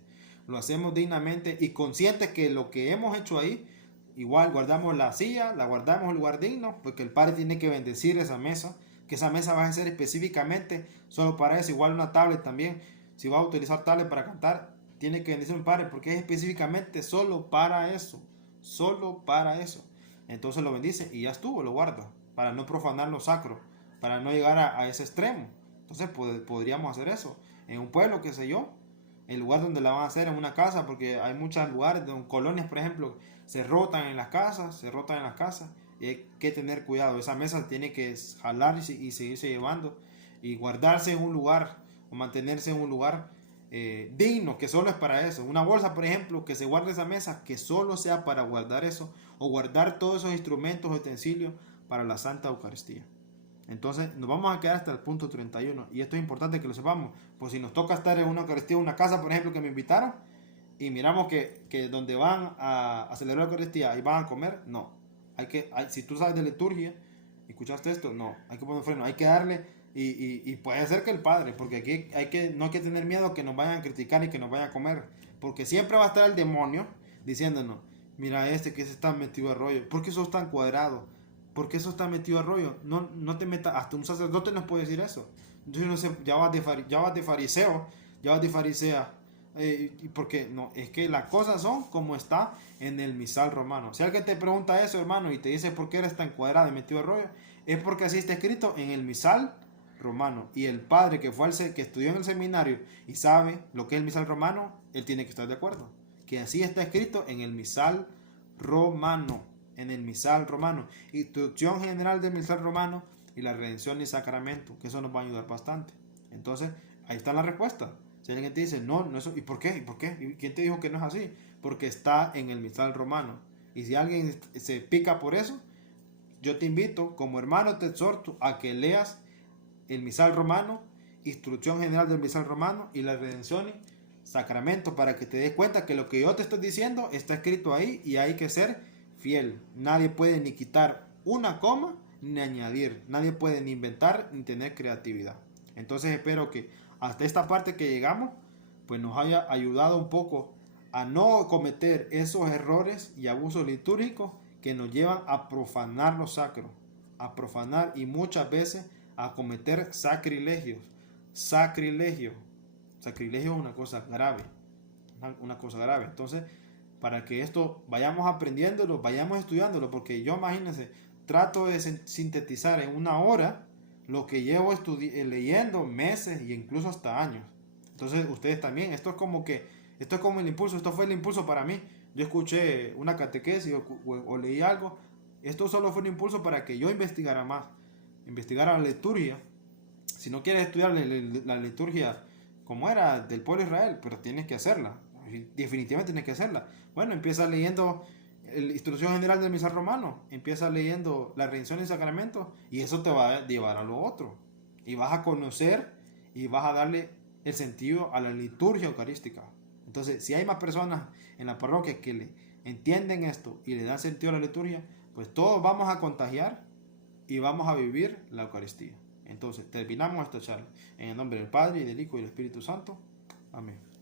y conscientes que lo que hemos hecho ahí, igual guardamos la silla, la guardamos en un lugar digno, porque el padre tiene que bendecir esa mesa, que esa mesa va a ser específicamente solo para eso, igual una tablet también, si va a utilizar tablet para cantar, tiene que bendecir un padre, porque es específicamente solo para eso, solo para eso. Entonces lo bendice y ya estuvo, lo guarda, para no profanar lo sacro, para no llegar a ese extremo. Entonces podríamos hacer eso, en un pueblo, qué sé yo, el lugar donde la van a hacer, en una casa, porque hay muchos lugares, en colonias por ejemplo, se rotan en las casas, y hay que tener cuidado, esa mesa tiene que jalar y seguirse llevando, y guardarse en un lugar, o mantenerse en un lugar digno, que solo es para eso. Una bolsa, por ejemplo, que se guarde esa mesa, que solo sea para guardar eso, o guardar todos esos instrumentos o utensilios para la Santa Eucaristía. Entonces nos vamos a quedar hasta el punto 31, y esto es importante que lo sepamos, pues si nos toca estar en una Eucaristía, una casa por ejemplo que me invitaron, y miramos que donde van a celebrar la Eucaristía y van a comer, no, si tú sabes de liturgia, escuchaste esto, no, hay que poner freno, hay que darle, y puede ser que el padre, porque aquí no hay que tener miedo que nos vayan a criticar y que nos vayan a comer, porque siempre va a estar el demonio diciéndonos, mira que se está metido a rollo, ¿por qué sos tan cuadrado? ¿Por qué sos tan metido a rollo? No te metas, hasta un sacerdote nos puede decir eso. Entonces no sé, ya vas de fariseo, ya vas de farisea, porque no, es que las cosas son como está en el misal romano. Si alguien te pregunta eso, hermano, y te dice por qué eres tan cuadrado y metido a rollo, es porque así está escrito en el misal romano. Y el padre que estudió en el seminario y sabe lo que es el misal romano, él tiene que estar de acuerdo. Que así está escrito en el misal romano. En el misal romano. Instrucción general del misal romano y la redención y sacramento. Que eso nos va a ayudar bastante. Entonces, ahí está la respuesta. Si alguien te dice, no eso, ¿y por qué? ¿Y por qué? ¿Y quién te dijo que no es así? Porque está en el misal romano. Y si alguien se pica por eso, yo te invito, como hermano, te exhorto a que leas el misal romano, instrucción general del misal romano y la redención y sacramento, para que te des cuenta que lo que yo te estoy diciendo está escrito ahí y hay que ser fiel. Nadie puede ni quitar una coma ni añadir. Nadie puede ni inventar ni tener creatividad. Entonces espero que hasta esta parte que llegamos, pues nos haya ayudado un poco a no cometer esos errores y abusos litúrgicos que nos llevan a profanar lo sacro, a profanar y muchas veces a cometer sacrilegios. Sacrilegio es una cosa grave, una cosa grave. Entonces, para que esto vayamos aprendiéndolo, vayamos estudiándolo, porque yo, imagínense, trato de sintetizar en una hora lo que llevo leyendo meses e incluso hasta años. Entonces ustedes también, esto es como el impulso, esto fue el impulso para mí. Yo escuché una catequesis o leí algo, esto solo fue un impulso para que yo investigara más, investigara la liturgia. Si no quieres estudiar la liturgia como era del pueblo de Israel, pero tienes que hacerla, definitivamente tienes que hacerla. Bueno, empieza leyendo la instrucción general del misal romano, empieza leyendo la redención y sacramento, y eso te va a llevar a lo otro, y vas a conocer y vas a darle el sentido a la liturgia eucarística. Entonces, si hay más personas en la parroquia que le entienden esto y le dan sentido a la liturgia, pues todos vamos a contagiar y vamos a vivir la Eucaristía. Entonces, terminamos esta charla. En el nombre del Padre, y del Hijo, y del Espíritu Santo. Amén.